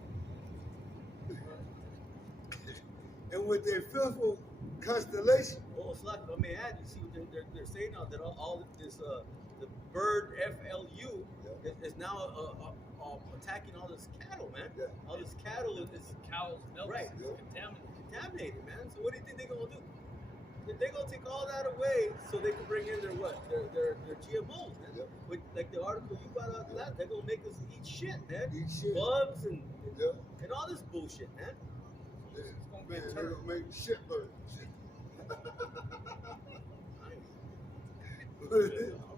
And with their fearful constellation, Well, it's like, I mean, add, you see what they're saying now that all this, the bird FLU is now attacking all this cattle, man. Yeah. All this cattle is Cows, milk, Right. is contaminated. contaminated, man. So what do you think they're gonna do? They're gonna take all that away so they can bring in their what? Their GMOs, man. Yep. With, like the article you brought out that they're gonna make us eat shit, man. Eat shit. Bugs and yeah, and all this bullshit, man. gonna be man, a they're turd. gonna make shit burn. I'm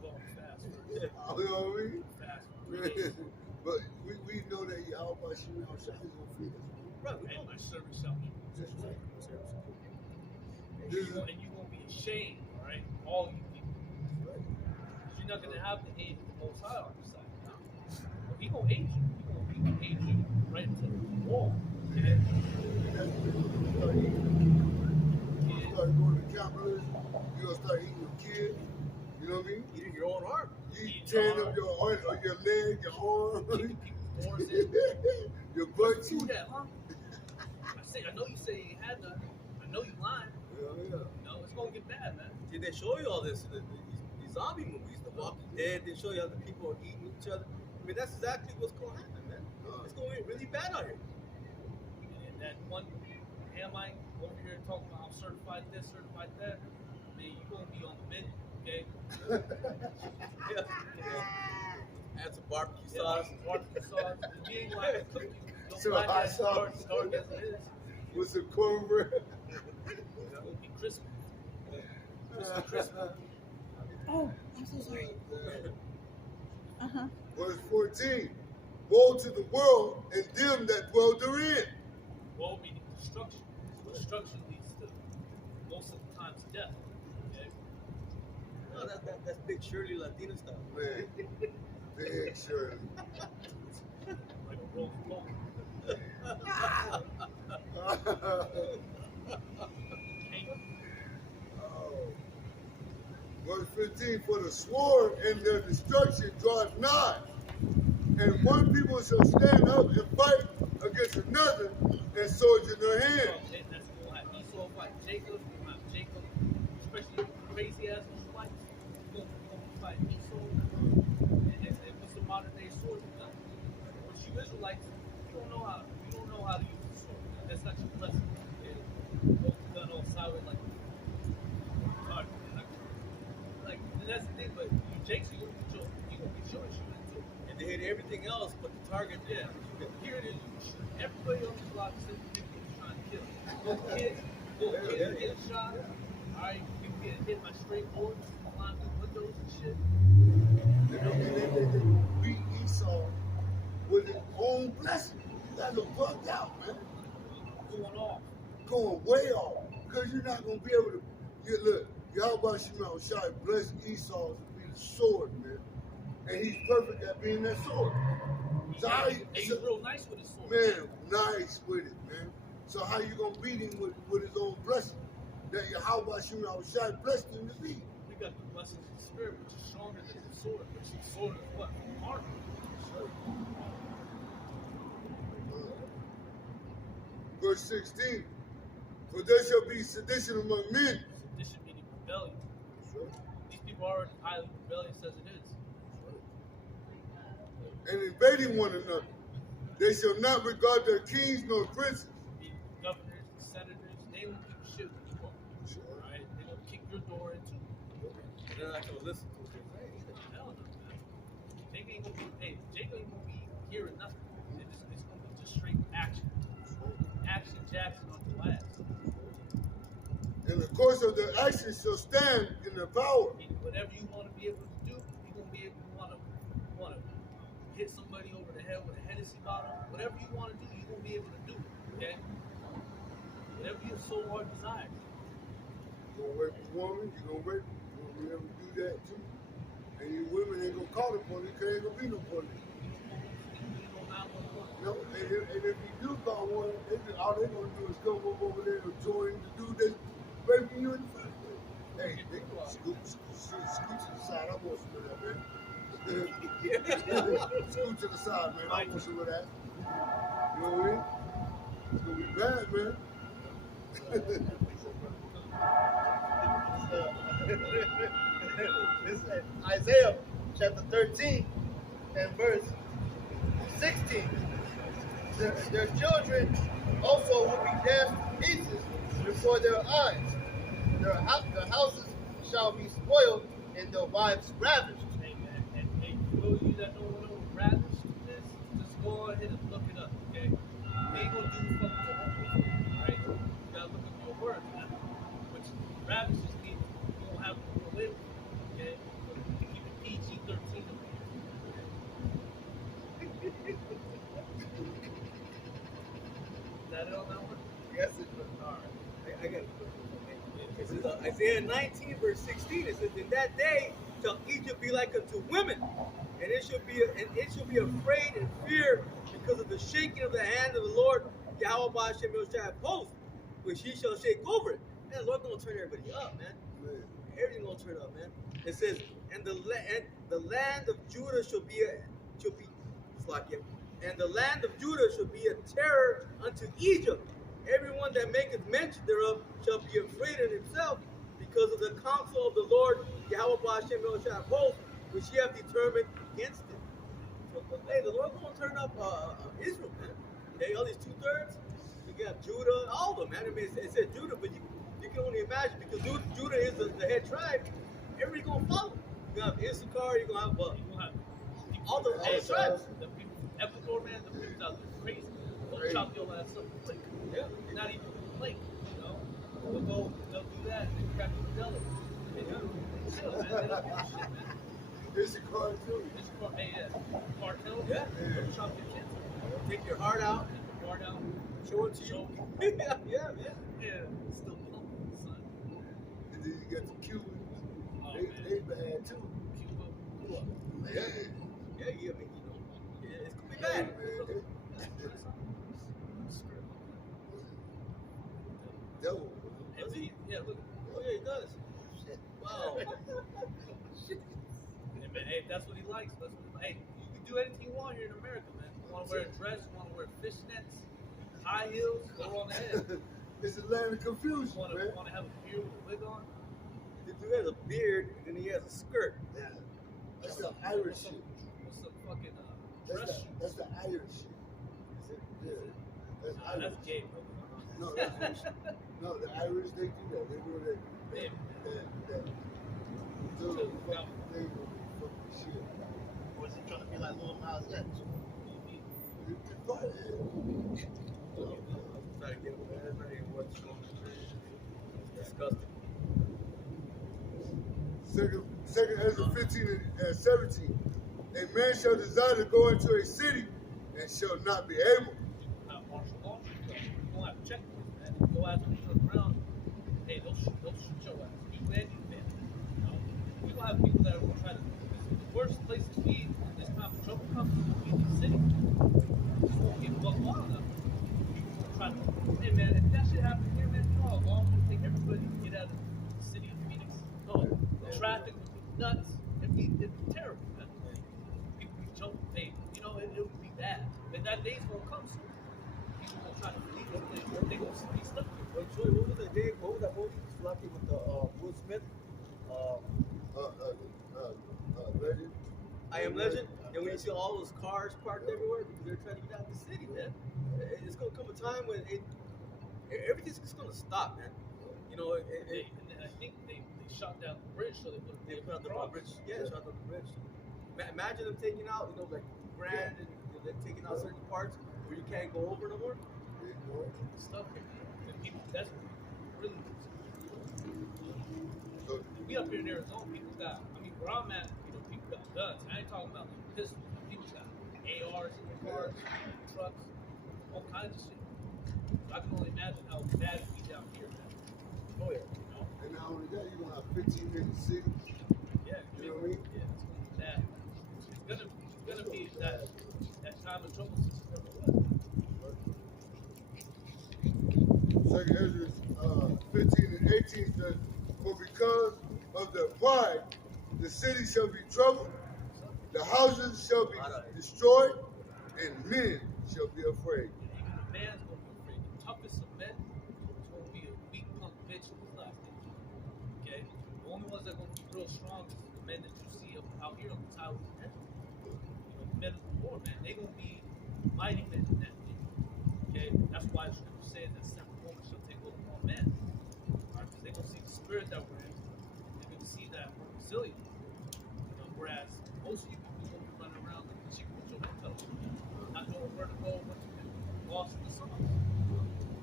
going fast. You know what I mean? Fast. 3 days. But we know that Yahweh Shimon Shai is gonna feed us. Right, we And know my that. service shall be. Just right. And you're gonna be ashamed, all right? All you people. Right. Because you're not gonna have the aid of the Most High on your side. Well, he gonna aid you. He gonna aid you right into the wall. Okay? And that's when you start eating. You start going to capitalism. You're gonna start eating your kids. You know what I mean? Eating your own heart. You tearing up your arm, or your leg, your arm, Kicking people's doors in. your butt What's cheek. food at, huh? I know you say you had none. I know you lying. Yeah. You know, it's gonna get bad, man. See, they show you all this in these zombie movies, The Walking Dead. They show you how the people are eating each other. I mean, that's exactly what's going to happen, man. It's going to be really bad out here. And that one Hamite over here talking about I'm certified this, certified that. Man, you gonna be on the menu, okay? Yeah. Add some barbecue Yeah, sauce. barbecue sauce. You ain't like to cook you. Don't Some like hot that dark, sauce. dark as it is. With some cornbread. It's gonna be crispy. Crispy. Oh, I'm so sorry. Verse 14. Woe to the world and them that dwell therein. Woe meaning destruction. Destruction leads to most of the times death. Okay? No, that's Big Shirley Latina stuff. Man, Big Shirley. Like a roast pork. Verse 15, for the sword and their destruction draweth nigh, and one people shall stand up and fight against another, and swords in their hand. And that's gonna have Esau fight Jacob. You're gonna have Jacob, especially crazy ass Israelites. You're gonna fight Esau. And what's the modern day sword you've done? But you Israelites, you don't know how to use the sword. That's not your blessing. Okay? Hold the gun all sideways like and that's the thing, but you Jakes, you're gonna get yours shooting too. And they hit everything else but the target. Yeah, here it is. You shoot everybody on the block except the people you're trying to kill. Little kids getting shot. Alright, people getting hit by straight bullets, flying through windows and shit. And they beat Esau with his own blessing. You guys are bugged out, man. Going off. Going way off. Because you're not going to be able to. Look, Yahweh Shimon Shai blessed Esau to be the sword, man. And he's perfect at being that sword. So how He's real nice with his sword. man, nice with it, man. So how you gonna beat him with his own blessing? That Yahweh Shimon Shai blessed him to be. We got the blessings of the spirit, which is stronger than the sword. Which the sword is what? Armor. Verse 16. For there shall be sedition among men. Sedition meaning rebellion. That's right. These people are already highly rebellious as it is. And invading one another. They shall not regard their kings nor princes. The governors, the senators, they won't give a shit what you want. Right? They gonna kick your door into. And they're not gonna listen to what you're saying either. Hell no, man. Jake ain't gonna be. Hey, Jake ain't gonna be hearing nothing. It's gonna be just straight action. Action Jackson on the last. And the course of their actions shall stand in their power. Whatever you want to be able to do, you're gonna be able to want to hit somebody over the head with a Hennessy bottle. Whatever you want to do, you're gonna be able to do it. Okay? Whatever your soul heart desires. You're gonna rape a woman, you're gonna rape, you're gonna be able to do that too. And you women ain't gonna call the police because ain't gonna be no police. You know 911. No, and if you do call one, all they gonna do is come up over there and join the dude that's raping you in the first place. Hey, they gonna scoot to the side. I want some of that, man. Scoot to the side, man. I want some of that. You know what I mean? It's gonna be bad, man. This is Isaiah chapter 13 and verse 16. Their children also will be dashed to pieces before their eyes. Their houses shall be spoiled and their wives ravished. Hey, man, and for those of you that don't know what ravish is, just go ahead and look it up, okay? They ain't gonna do fucking your homework, right? You gotta look up your words, man. Which ravish just means you don't have to live, okay? So you keep it PG-13 over here. Is that it on that one? Yes, it is. All right. I got it. This is Isaiah 19, verse 16. It says, "In that day shall Egypt be like unto women, and it shall be afraid and fear because of the shaking of the hand of the Lord Yahweh Ba'ashem Yoshai of hosts, which he shall shake over it." Man, the Lord gonna turn everybody up, man. Everything gonna turn up, man. It says, "And the land of Judah shall be Slakia, and the land of Judah shall be a terror unto Egypt. Everyone that maketh mention thereof shall be afraid in himself because of the counsel of the Lord Yahweh Ba'ashem Yoshai of hosts, which he hath determined against it." So, hey, the Lord gonna turn up Israel, man. Okay, all these 2/3. You got Judah, all of them, man. I mean, it said Judah, but you can only imagine because Judah is the head tribe. Everybody gonna follow. You gonna have Issachar, you're gonna have You're gonna have all the tribes. The people from Ecuador, man, the people out there crazy. They'll chop your ass up quick. Yeah. They're not even blink, you know? They'll do that and then crack your belly. They do. They chill, man. They don't do shit, man. It's a car too. It's hey, yeah. Cartel, Yeah. they'll chop your kids up. Take your heart out, Take your guard out. show it to you. yeah. Yeah. Still pumping, son. And then you got the Cubans. Oh, They man. bad too. Cuba. Cuba. Man. Yeah, I mean, you know, it's gonna be Hey, bad. man. Devil. And see, yeah, look. Oh yeah, he does. Wow. Yeah, man, hey, that's what he likes. That's what hey, you can do anything you want here in America, man. You want to wear a dress, you want to wear fishnets, high heels, go on ahead. It's a land of confusion, You want man. to have a beard with a wig on? The dude has a beard and then he has a skirt. Yeah. That's the Irish shit. What's some fucking That's dress the, shoes? that's the Irish shit. Yeah. That's Nah, Irish. that's gay, bro. No, that's no, the Irish, they do that. They do that. Yeah. That little fucking thing on the fucking shit. Or is he trying to be like Lil Nas X? It's part of it. Try to get away. That's not even what's going on. It's disgusting. Second Ezra 15 and 17. A man shall desire to go into a city and shall not be able. Not martial law. You don't have to check this, man. Go out to the ground. Hey, they'll shoot your ass. You and your family. You know? You don't have people that are going to try to. The worst place to be in this time of trouble comes to be in the city. Just won't get buck wild enough. People will try to. Hey, man, if that shit happens here, man, you know how long it would take everybody to get out of the city of Phoenix? Oh, the traffic would be nuts. It'd be terrible, man. People be jumping. Hey, you know, it would be bad. And that day's going to come soon. people gonna try to leave this place, or they gonna be stuck here. Wait, Joey, what was that day? What was that movie? Lucky with the Will Smith. Legend. I Am Legend. And when you see all those cars parked everywhere because they're trying to get out of the city, man. It's gonna come a time when everything's just gonna stop, man. You know, And I think they shot down the bridge so they put out the cross. bridge. Yeah, shot down the bridge. Imagine them taking out, you know, like Grand and they're taking out certain parts where you can't go over no more. Stuff here. And people, that's really. So, We up here in Arizona, people got. I mean, where I'm at, you know, people got guns. I ain't talking about like pistols. People got ARs in their cars, trucks, all kinds of shit. So I can only imagine how bad it be down here, man. Oh yeah. You know? and not only that, you're gonna have 15-minute cities. Yeah, You know what I mean? Yeah, it's gonna be that time of trouble since it's never was. Second Ezra 15 and 18 says, for because of their pride, the city shall be troubled, the houses shall be destroyed, and men shall be afraid. Even a man's gonna be afraid. The toughest of men is gonna be a weak punk bitch in his last days. Okay? The only ones that are gonna be real strong is the men that you see out here on the towers and everything. You know, the men of the war, man, they gonna be mighty men in that day. Okay? That's why the scripture says that seven women shall take over all men. Alright, because they're gonna see the spirit that we're in. They're gonna see that we're resilient. You know, whereas most of you people gonna be running around like a chicken with your head cut off. Not knowing where to go, what to do. Lost in the sauce.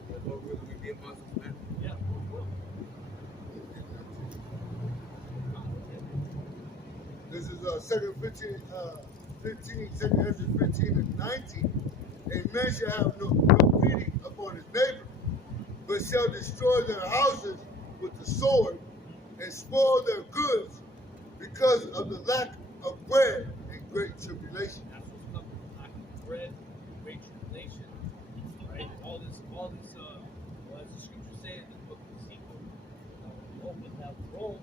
Like, what really we be amongst us, man? Yeah, well. This is second 15, 2nd Ezra 15 and 19. A man shall have no pity upon his neighbor, but shall destroy their houses with the sword and spoil their goods because of the lack of bread and great tribulation. That's what's coming. Lack of bread, great tribulation, right? All this, well, as the scripture says in the book of Ezekiel, open that roll